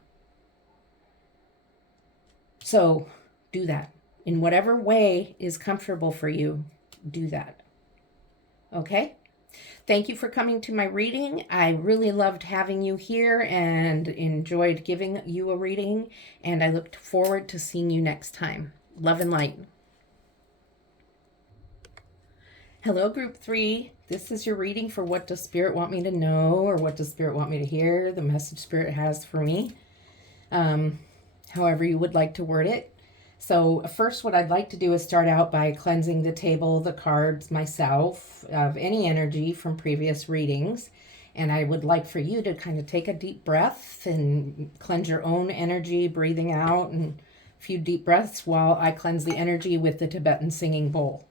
So do that. In whatever way is comfortable for you, do that. Okay? Thank you for coming to my reading. I really loved having you here and enjoyed giving you a reading. And I look forward to seeing you next time. Love and light. Hello, Group 3. This is your reading for what does Spirit want me to know, or what does Spirit want me to hear, the message Spirit has for me, however you would like to word it. So first, what I'd like to do is start out by cleansing the table, the cards, myself, of any energy from previous readings. And I would like for you to kind of take a deep breath and cleanse your own energy, breathing out, and a few deep breaths while I cleanse the energy with the Tibetan singing bowl.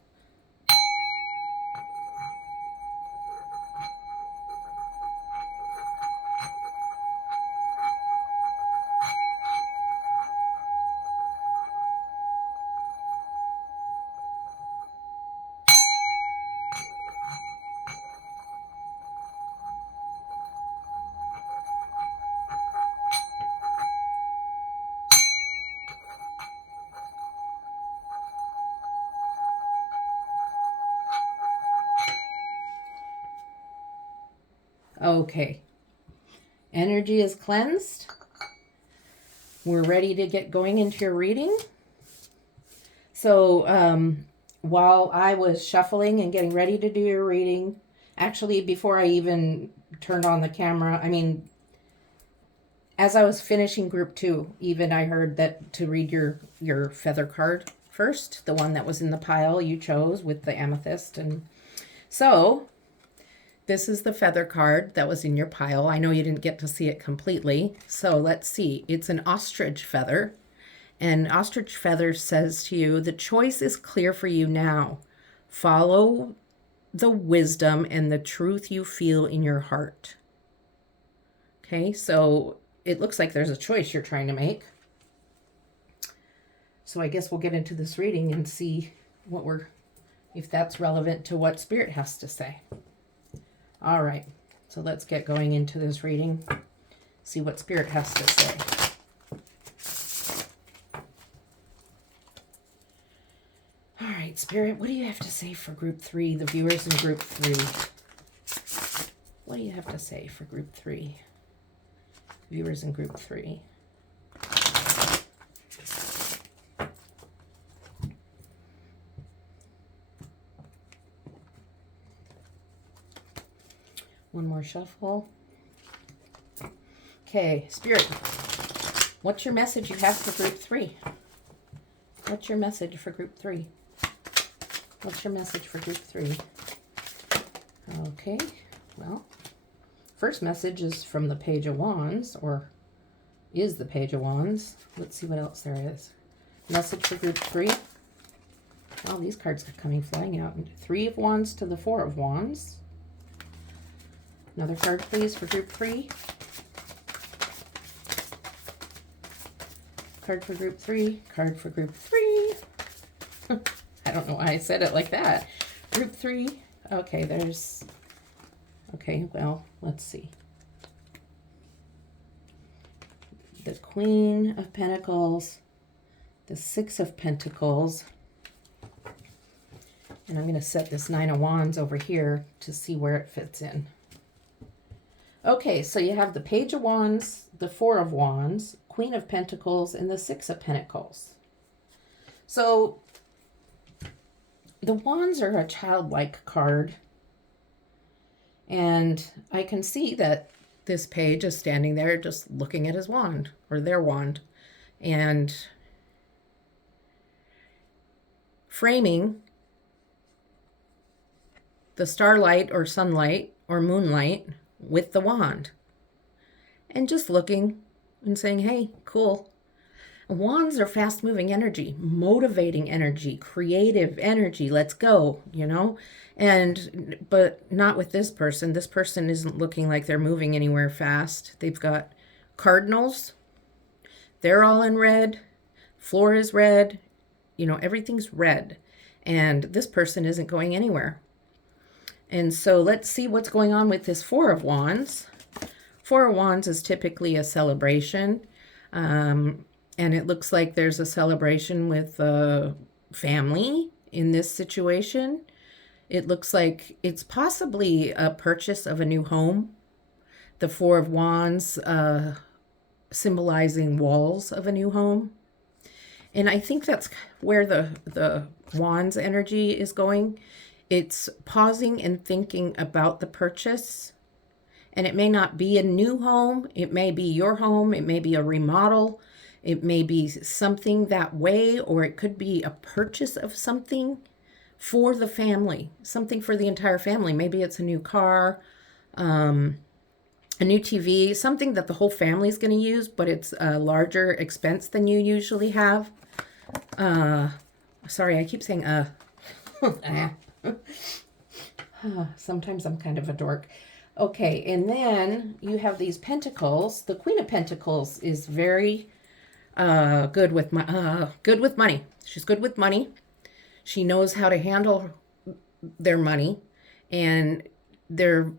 Okay, energy is cleansed. We're ready to get going into your reading. So while I was shuffling and getting ready to do your reading, actually before I even turned on the camera, as I was finishing group 2, even I heard that to read your feather card first, the one that was in the pile you chose with the amethyst. And so this is the feather card that was in your pile. I know you didn't get to see it completely. So let's see. It's an ostrich feather. And ostrich feather says to you, the choice is clear for you now. Follow the wisdom and the truth you feel in your heart. Okay, so it looks like there's a choice you're trying to make. So I guess we'll get into this reading and see if that's relevant to what Spirit has to say. All right, so let's get going into this reading, see what Spirit has to say. All right, Spirit, what do you have to say for group 3, the viewers in group 3? What do you have to say for group 3, viewers in group 3? One more shuffle. Okay, Spirit, what's your message you have for group 3? What's your message for group 3? What's your message for group 3? Okay, well, first message is from the Page of Wands, or is the Page of Wands. Let's see what else there is. Message for group 3. Well, these cards are coming flying out. 3 of Wands to the 4 of Wands. Another card, please, for group 3. Card for group 3. Card for group 3. I don't know why I said it like that. Group 3. Okay, okay, well, let's see. The Queen of Pentacles, the 6 of Pentacles, and I'm going to set this 9 of Wands over here to see where it fits in. Okay, so you have the Page of Wands, the 4 of Wands, Queen of Pentacles, and the 6 of Pentacles. So the Wands are a childlike card. And I can see that this page is standing there just looking at his wand, or their wand, and framing the starlight or sunlight or moonlight with the wand, and just looking and saying, hey, cool. Wands are fast-moving energy, motivating energy, creative energy. Let's go, but not with this person. This person isn't looking like they're moving anywhere fast. They've got cardinals. They're all in red. Floor is red. Everything's red. And this person isn't going anywhere. And so let's see what's going on with this 4 of Wands. 4 of Wands is typically a celebration. And it looks like there's a celebration with family in this situation. It looks like it's possibly a purchase of a new home. The 4 of Wands symbolizing walls of a new home. And I think that's where the Wands energy is going. It's pausing and thinking about the purchase. And it may not be a new home. It may be your home. It may be a remodel. It may be something that way, or it could be a purchase of something for the family, something for the entire family. Maybe it's a new car. a new TV, something that the whole family is going to use, but it's a larger expense than you usually have. Sorry, I keep saying sometimes I'm kind of a dork. Okay, and then you have these pentacles. The Queen of Pentacles is very good with money. She's good with money. She knows how to handle their money, and they're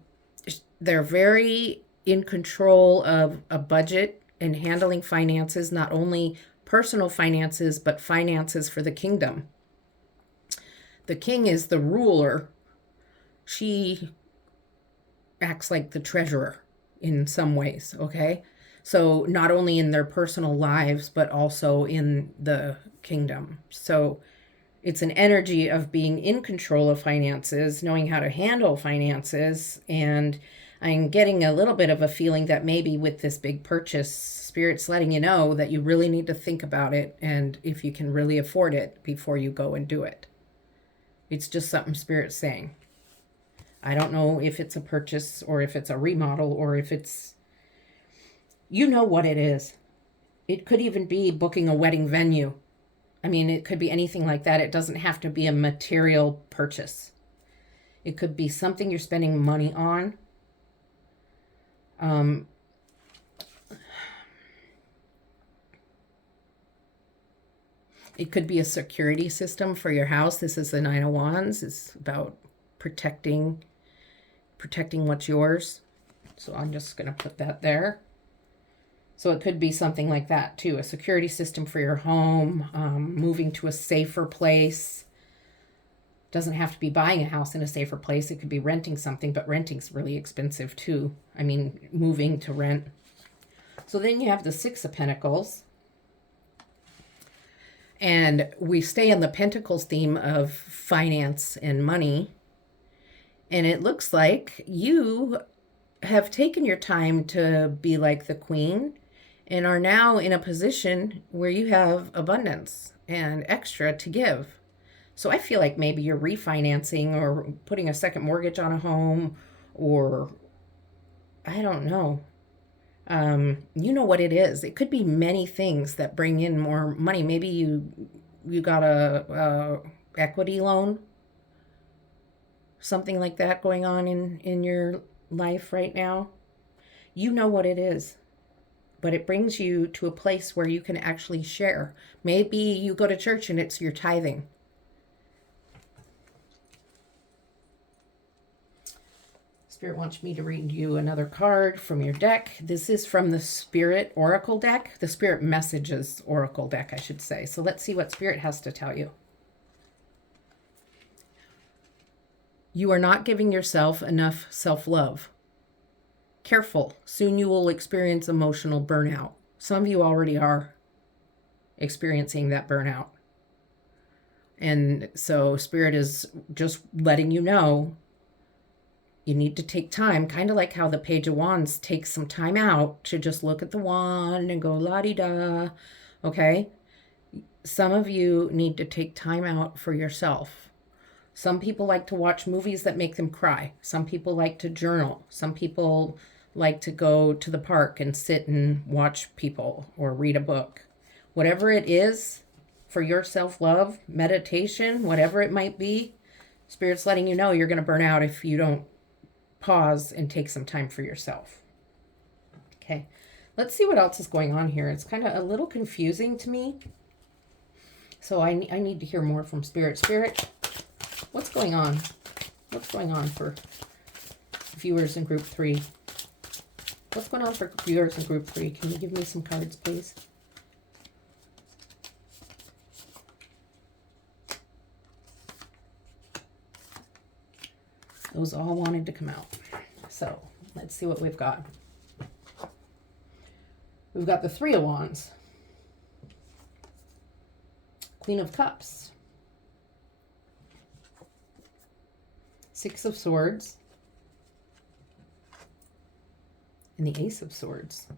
very in control of a budget and handling finances, not only personal finances, but finances for the kingdom. The king is the ruler. She acts like the treasurer in some ways, okay? So not only in their personal lives, but also in the kingdom. So it's an energy of being in control of finances, knowing how to handle finances. And I'm getting a little bit of a feeling that maybe with this big purchase, Spirit's letting you know that you really need to think about it and if you can really afford it before you go and do it. It's just something Spirit's saying. I don't know if it's a purchase or if it's a remodel or if it's, you know what it is. It could even be booking a wedding venue. I mean, it could be anything like that. It doesn't have to be a material purchase. It could be something you're spending money on. It could be a security system for your house. This is the Nine of Wands. It's about protecting what's yours. So I'm just going to put that there. So it could be something like that too. A security system for your home, moving to a safer place. Doesn't have to be buying a house in a safer place. It could be renting something, but renting's really expensive too. I mean, moving to rent. So then you have the Six of Pentacles. And we stay on the Pentacles theme of finance and money. And it looks like you have taken your time to be like the queen and are now in a position where you have abundance and extra to give. So I feel like maybe you're refinancing or putting a second mortgage on a home, or I don't know. You know what it is. It could be many things that bring in more money. Maybe you got a equity loan, something like that going on in your life right now. You know what it is, but it brings you to a place where you can actually share. Maybe you go to church and it's your tithing. Spirit wants me to read you another card from your deck. This is from the Spirit Oracle deck, the Spirit Messages Oracle deck, I should say. So let's see what Spirit has to tell you. You are not giving yourself enough self-love. Careful, soon you will experience emotional burnout. Some of you already are experiencing that burnout. And so Spirit is just letting you know you need to take time, kind of like how the Page of Wands takes some time out to just look at the wand and go la-di-da, okay? Some of you need to take time out for yourself. Some people like to watch movies that make them cry. Some people like to journal. Some people like to go to the park and sit and watch people or read a book. Whatever it is for your self-love, meditation, whatever it might be, Spirit's letting you know you're going to burn out if you don't pause and take some time for yourself. Okay, let's see what else is going on here. It's kind of a little confusing to me. So I need to hear more from Spirit. Spirit, what's going on? What's going on for viewers in group 3? What's going on for viewers in group 3? Can you give me some cards, please? Those all wanted to come out. So let's see what we've got. We've got the Three of Wands, Queen of Cups, Six of Swords, and the Ace of Swords.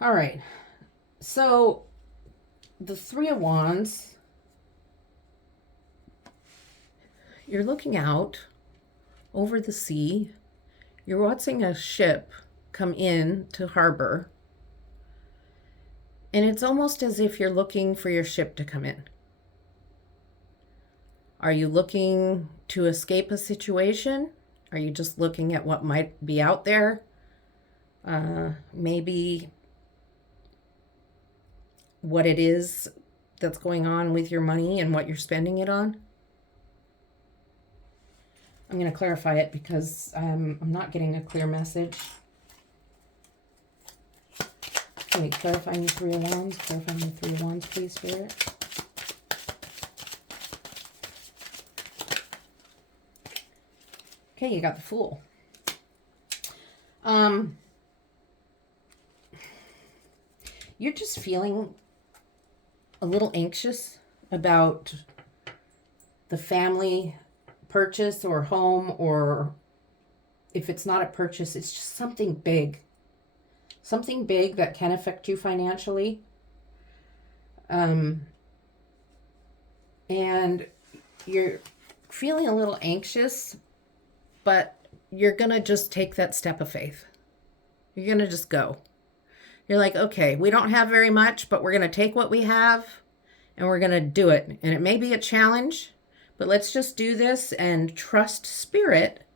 All right. So the Three of Wands, you're looking out over the sea You're watching a ship come in to harbor, and it's almost as if you're looking for your ship to come in. Are you looking to escape a situation? Are you just looking at what might be out there? Maybe what it is that's going on with your money and what you're spending it on? I'm going to clarify it because I'm not getting a clear message. Wait, clarifying the Three of Wands. Clarifying the Three of Wands, please, Spirit. Okay, you got the Fool. You're just feeling a little anxious about the family purchase or home, or if it's not a purchase, it's just something big that can affect you financially. And you're feeling a little anxious, but you're going to just take that step of faith. You're going to just go. You're like, okay, we don't have very much, but we're going to take what we have and we're going to do it. And it may be a challenge, but let's just do this and trust Spirit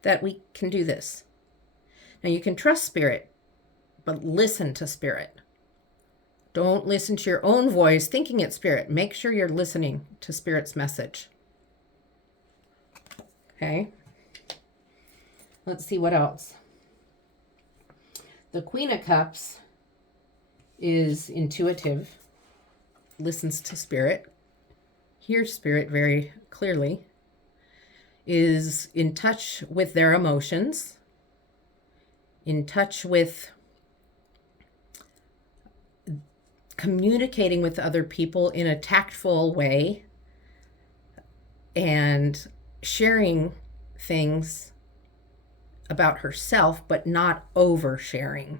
that we can do this. Now you can trust Spirit, but listen to Spirit. Don't listen to your own voice thinking it's Spirit. Make sure you're listening to Spirit's message. Okay. Let's see what else. The Queen of Cups is intuitive, listens to Spirit, hears Spirit very clearly, is in touch with their emotions, in touch with communicating with other people in a tactful way, and sharing things about herself, but not oversharing,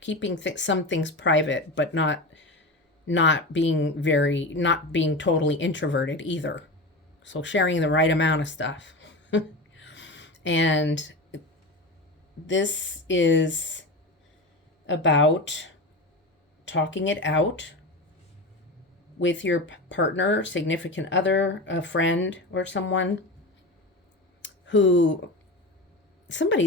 keeping some things private, but not being totally introverted either. So sharing the right amount of stuff. And this is about talking it out with your partner, significant other, a friend, or somebody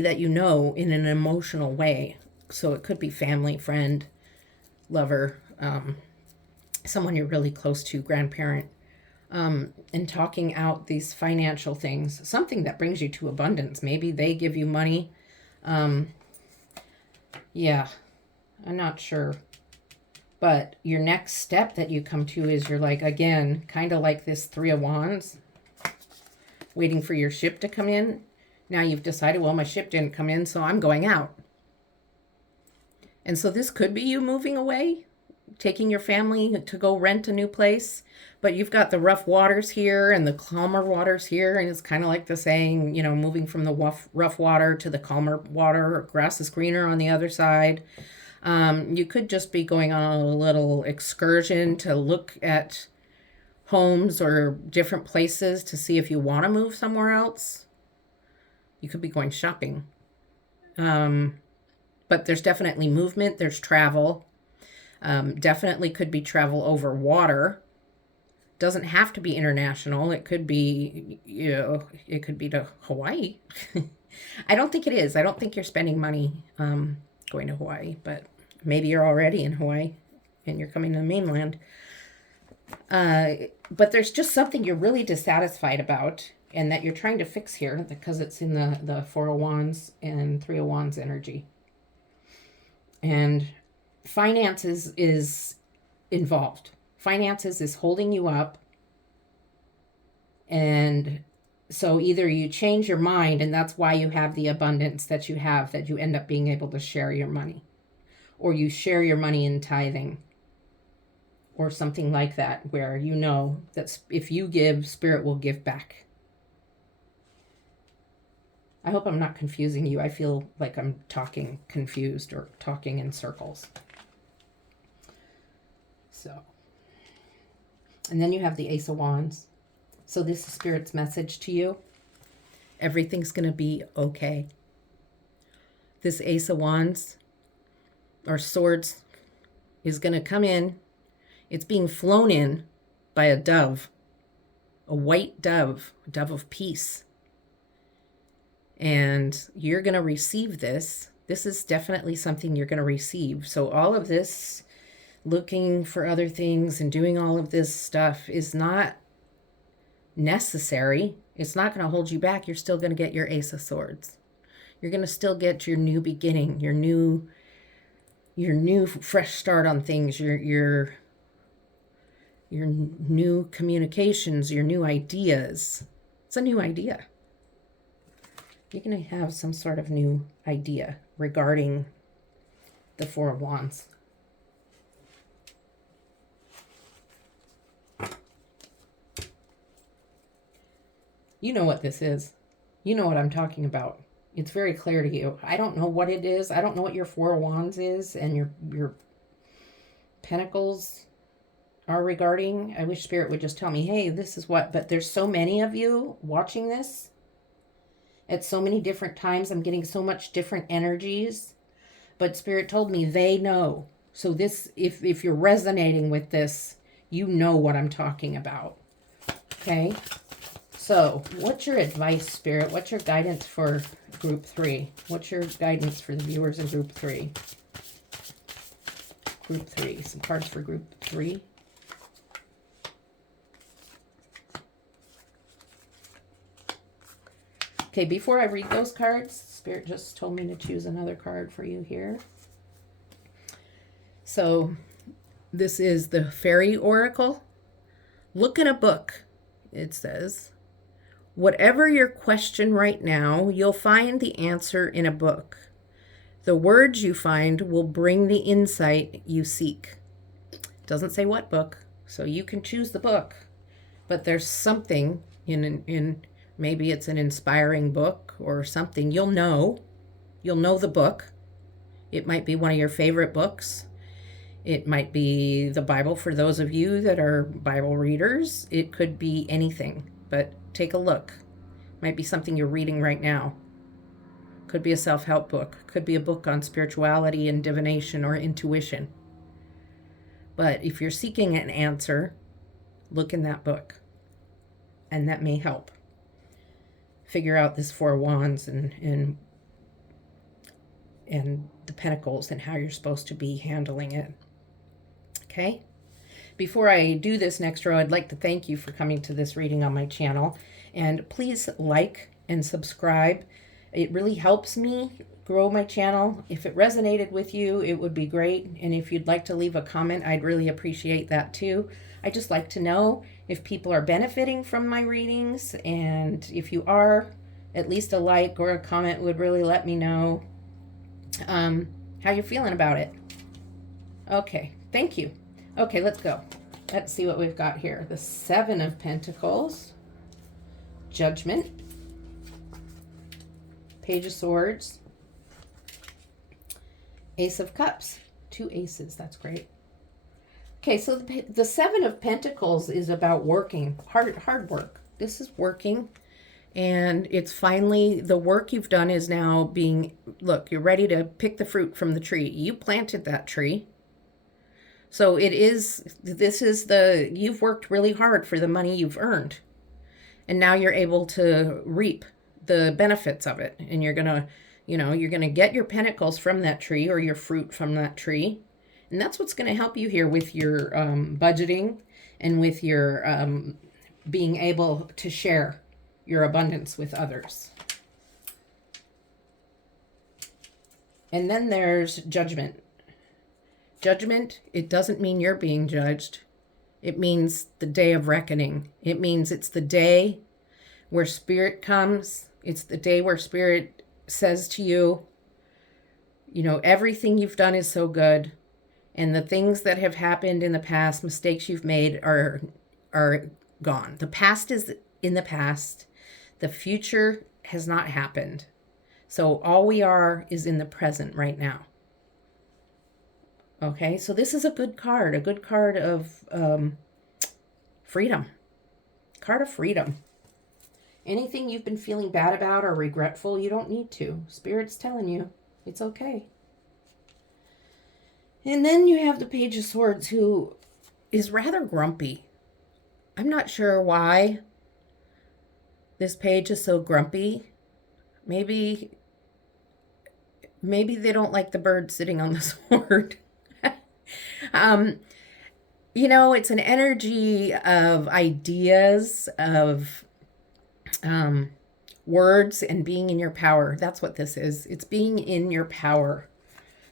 that you know in an emotional way. So it could be family, friend, lover, someone you're really close to, grandparent, and talking out these financial things, something that brings you to abundance. Maybe they give you money. Yeah, I'm not sure. But your next step that you come to is you're like, again, kind of like this Three of Wands, waiting for your ship to come in. Now you've decided, well, my ship didn't come in, so I'm going out. And so this could be you moving away, taking your family to go rent a new place. But you've got the rough waters here and the calmer waters here. And it's kind of like the saying, moving from the rough water to the calmer water, grass is greener on the other side. You could just be going on a little excursion to look at homes or different places to see if you want to move somewhere else. You could be going shopping. But there's definitely movement. There's travel. Definitely could be travel over water. Doesn't have to be international. It could be, it could be to Hawaii. I don't think it is. I don't think you're spending money going to Hawaii, but maybe you're already in Hawaii and you're coming to the mainland. But there's just something you're really dissatisfied about and that you're trying to fix here because it's in the Four of Wands and Three of Wands energy. And finances is involved. Finances is holding you up. And so either you change your mind, and that's why you have the abundance that you have, that you end up being able to share your money. Or you share your money in tithing. Or something like that, where you know that if you give, Spirit will give back. I hope I'm not confusing you. I feel like I'm talking confused or talking in circles. So, and then you have the Ace of Wands. So this is Spirit's message to you. Everything's going to be okay. this Ace of Wands or Swords is going to come in. It's being flown in by a dove, a white dove, a dove of peace. And you're going to receive this. This is definitely something you're going to receive. So all of this looking for other things and doing all of this stuff is not necessary. It's not going to hold you back. You're still going to get your Ace of Swords. You're going to still get your new beginning, your new fresh start on things, your new communications, your new ideas. It's a new idea. You're going to have some sort of new idea regarding the Four of Wands. You know what this is. You know what I'm talking about. It's very clear to you. I don't know what it is. I don't know what your Four of Wands is and your Pentacles are regarding. I wish Spirit would just tell me, hey, this is what. But there's so many of you watching this at so many different times. I'm getting so much different energies. But Spirit told me they know. So this, if you're resonating with this, you know what I'm talking about. Okay? So what's your advice, Spirit? What's your guidance for Group 3? What's your guidance for the viewers in Group 3? Group 3. Some cards for Group 3. Okay, before I read those cards, Spirit just told me to choose another card for you here. So this is the Fairy Oracle. Look in a book, it says. Whatever your question right now, you'll find the answer in a book. The words you find will bring the insight you seek. It doesn't say what book, so you can choose the book. But there's something in maybe it's an inspiring book or something. You'll know the book. It might be one of your favorite books. It might be the Bible for those of you that are Bible readers. It could be anything, but take a look. Might be something you're reading right now. Could be a self-help book. Could be a book on spirituality and divination or intuition. But if you're seeking an answer, look in that book. And that may help figure out this Four of Wands and the Pentacles and how you're supposed to be handling it. Okay? Before I do this next row, I'd like to thank you for coming to this reading on my channel. And please like and subscribe. It really helps me grow my channel. If it resonated with you, it would be great. And if you'd like to leave a comment, I'd really appreciate that too. I just like to know if people are benefiting from my readings. And if you are, at least a like or a comment would really let me know how you're feeling about it. Okay, thank you. Okay, let's go. Let's see what we've got here. The Seven of Pentacles, Judgment, Page of Swords, Ace of Cups. 2 aces, that's great. Okay, so the Seven of Pentacles is about working, hard work. This is working, and it's finally, the work you've done is now being, look, you're ready to pick the fruit from the tree. You planted that tree. So you've worked really hard for the money you've earned. And now you're able to reap the benefits of it. And you're going to get your pentacles from that tree or your fruit from that tree. And that's what's going to help you here with your budgeting and with your being able to share your abundance with others. And then there's Judgment. Judgment, it doesn't mean you're being judged. It means the day of reckoning. It means it's the day where Spirit comes. It's the day where Spirit says to you, everything you've done is so good. And the things that have happened in the past, mistakes you've made are gone. The past is in the past. The future has not happened. So all we are is in the present right now. Okay, so this is a good card of freedom. Card of freedom. Anything you've been feeling bad about or regretful, you don't need to. Spirit's telling you, It's okay. And then you have the Page of Swords, who is rather grumpy. I'm not sure why this page is so grumpy. Maybe they don't like the bird sitting on the sword. um, it's an energy of ideas, of words, and being in your power. That's what this is. It's being in your power.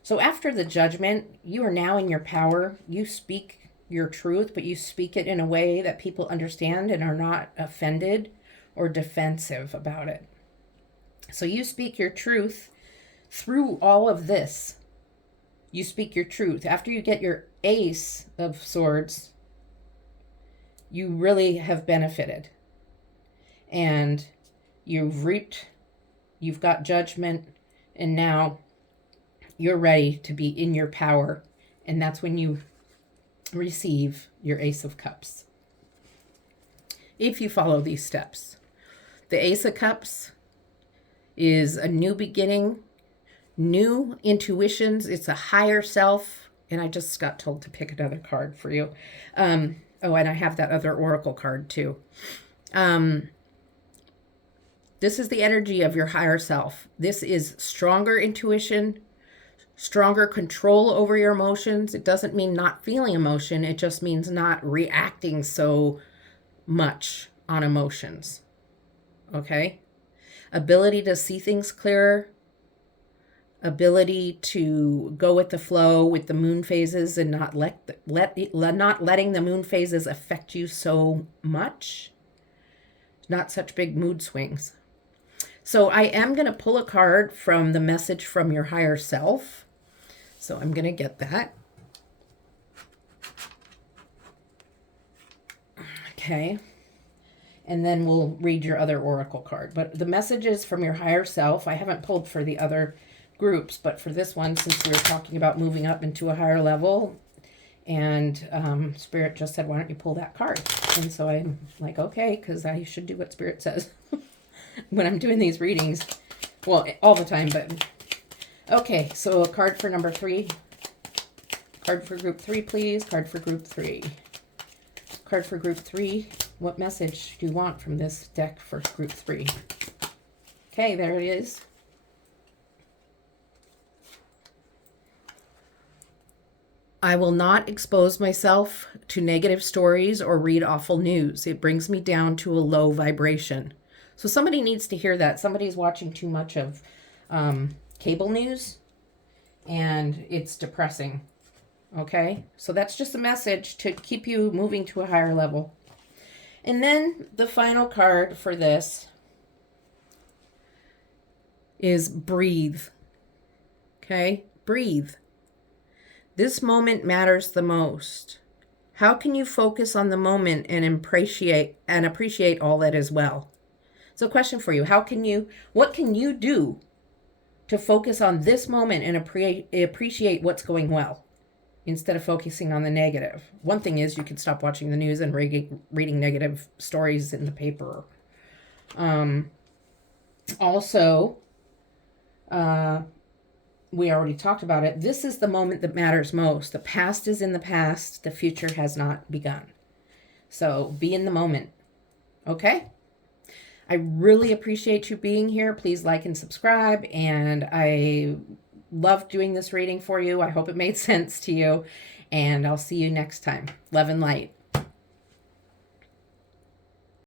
So after the judgment, you are now in your power. You speak your truth, but you speak it in a way that people understand and are not offended or defensive about it. So you speak your truth through all of this. You speak your truth. After you get your Ace of Swords, you really have benefited. And you've got judgment, and now you're ready to be in your power. And that's when you receive your Ace of Cups. If you follow these steps. The Ace of Cups is a new beginning, new intuitions. It's a higher self. And I just got told to pick another card for you. And I have that other Oracle card too. This is the energy of your higher self. This is stronger intuition, stronger control over your emotions. It doesn't mean not feeling emotion. It just means not reacting so much on emotions. Okay? Ability to see things clearer. Ability to go with the flow with the moon phases and not not letting the moon phases affect you so much. Not such big mood swings. So I am going to pull a card from the message from your higher self. So I'm going to get that. Okay. And then we'll read your other oracle card. But the messages from your higher self, I haven't pulled for the other groups, but for this one, since we're talking about moving up into a higher level, and Spirit just said, why don't you pull that card? And so I'm like, okay, because I should do what Spirit says when I'm doing these readings. Well, all the time, but okay. So a card for number 3. Card for group 3, please. Card for group 3. Card for group 3. What message do you want from this deck for group 3? Okay, there it is. I will not expose myself to negative stories or read awful news. It brings me down to a low vibration. So somebody needs to hear that. Somebody's watching too much of cable news, and it's depressing. Okay? So that's just a message to keep you moving to a higher level. And then the final card for this is breathe. Okay? Breathe. This moment matters the most. How can you focus on the moment and appreciate all that is well? So a question for you. What can you do to focus on this moment and appreciate what's going well instead of focusing on the negative? One thing is you can stop watching the news and reading negative stories in the paper. We already talked about it. This is the moment that matters most. The past is in the past. The future has not begun. So be in the moment. Okay? I really appreciate you being here. Please like and subscribe. And I love doing this reading for you. I hope it made sense to you. And I'll see you next time. Love and light.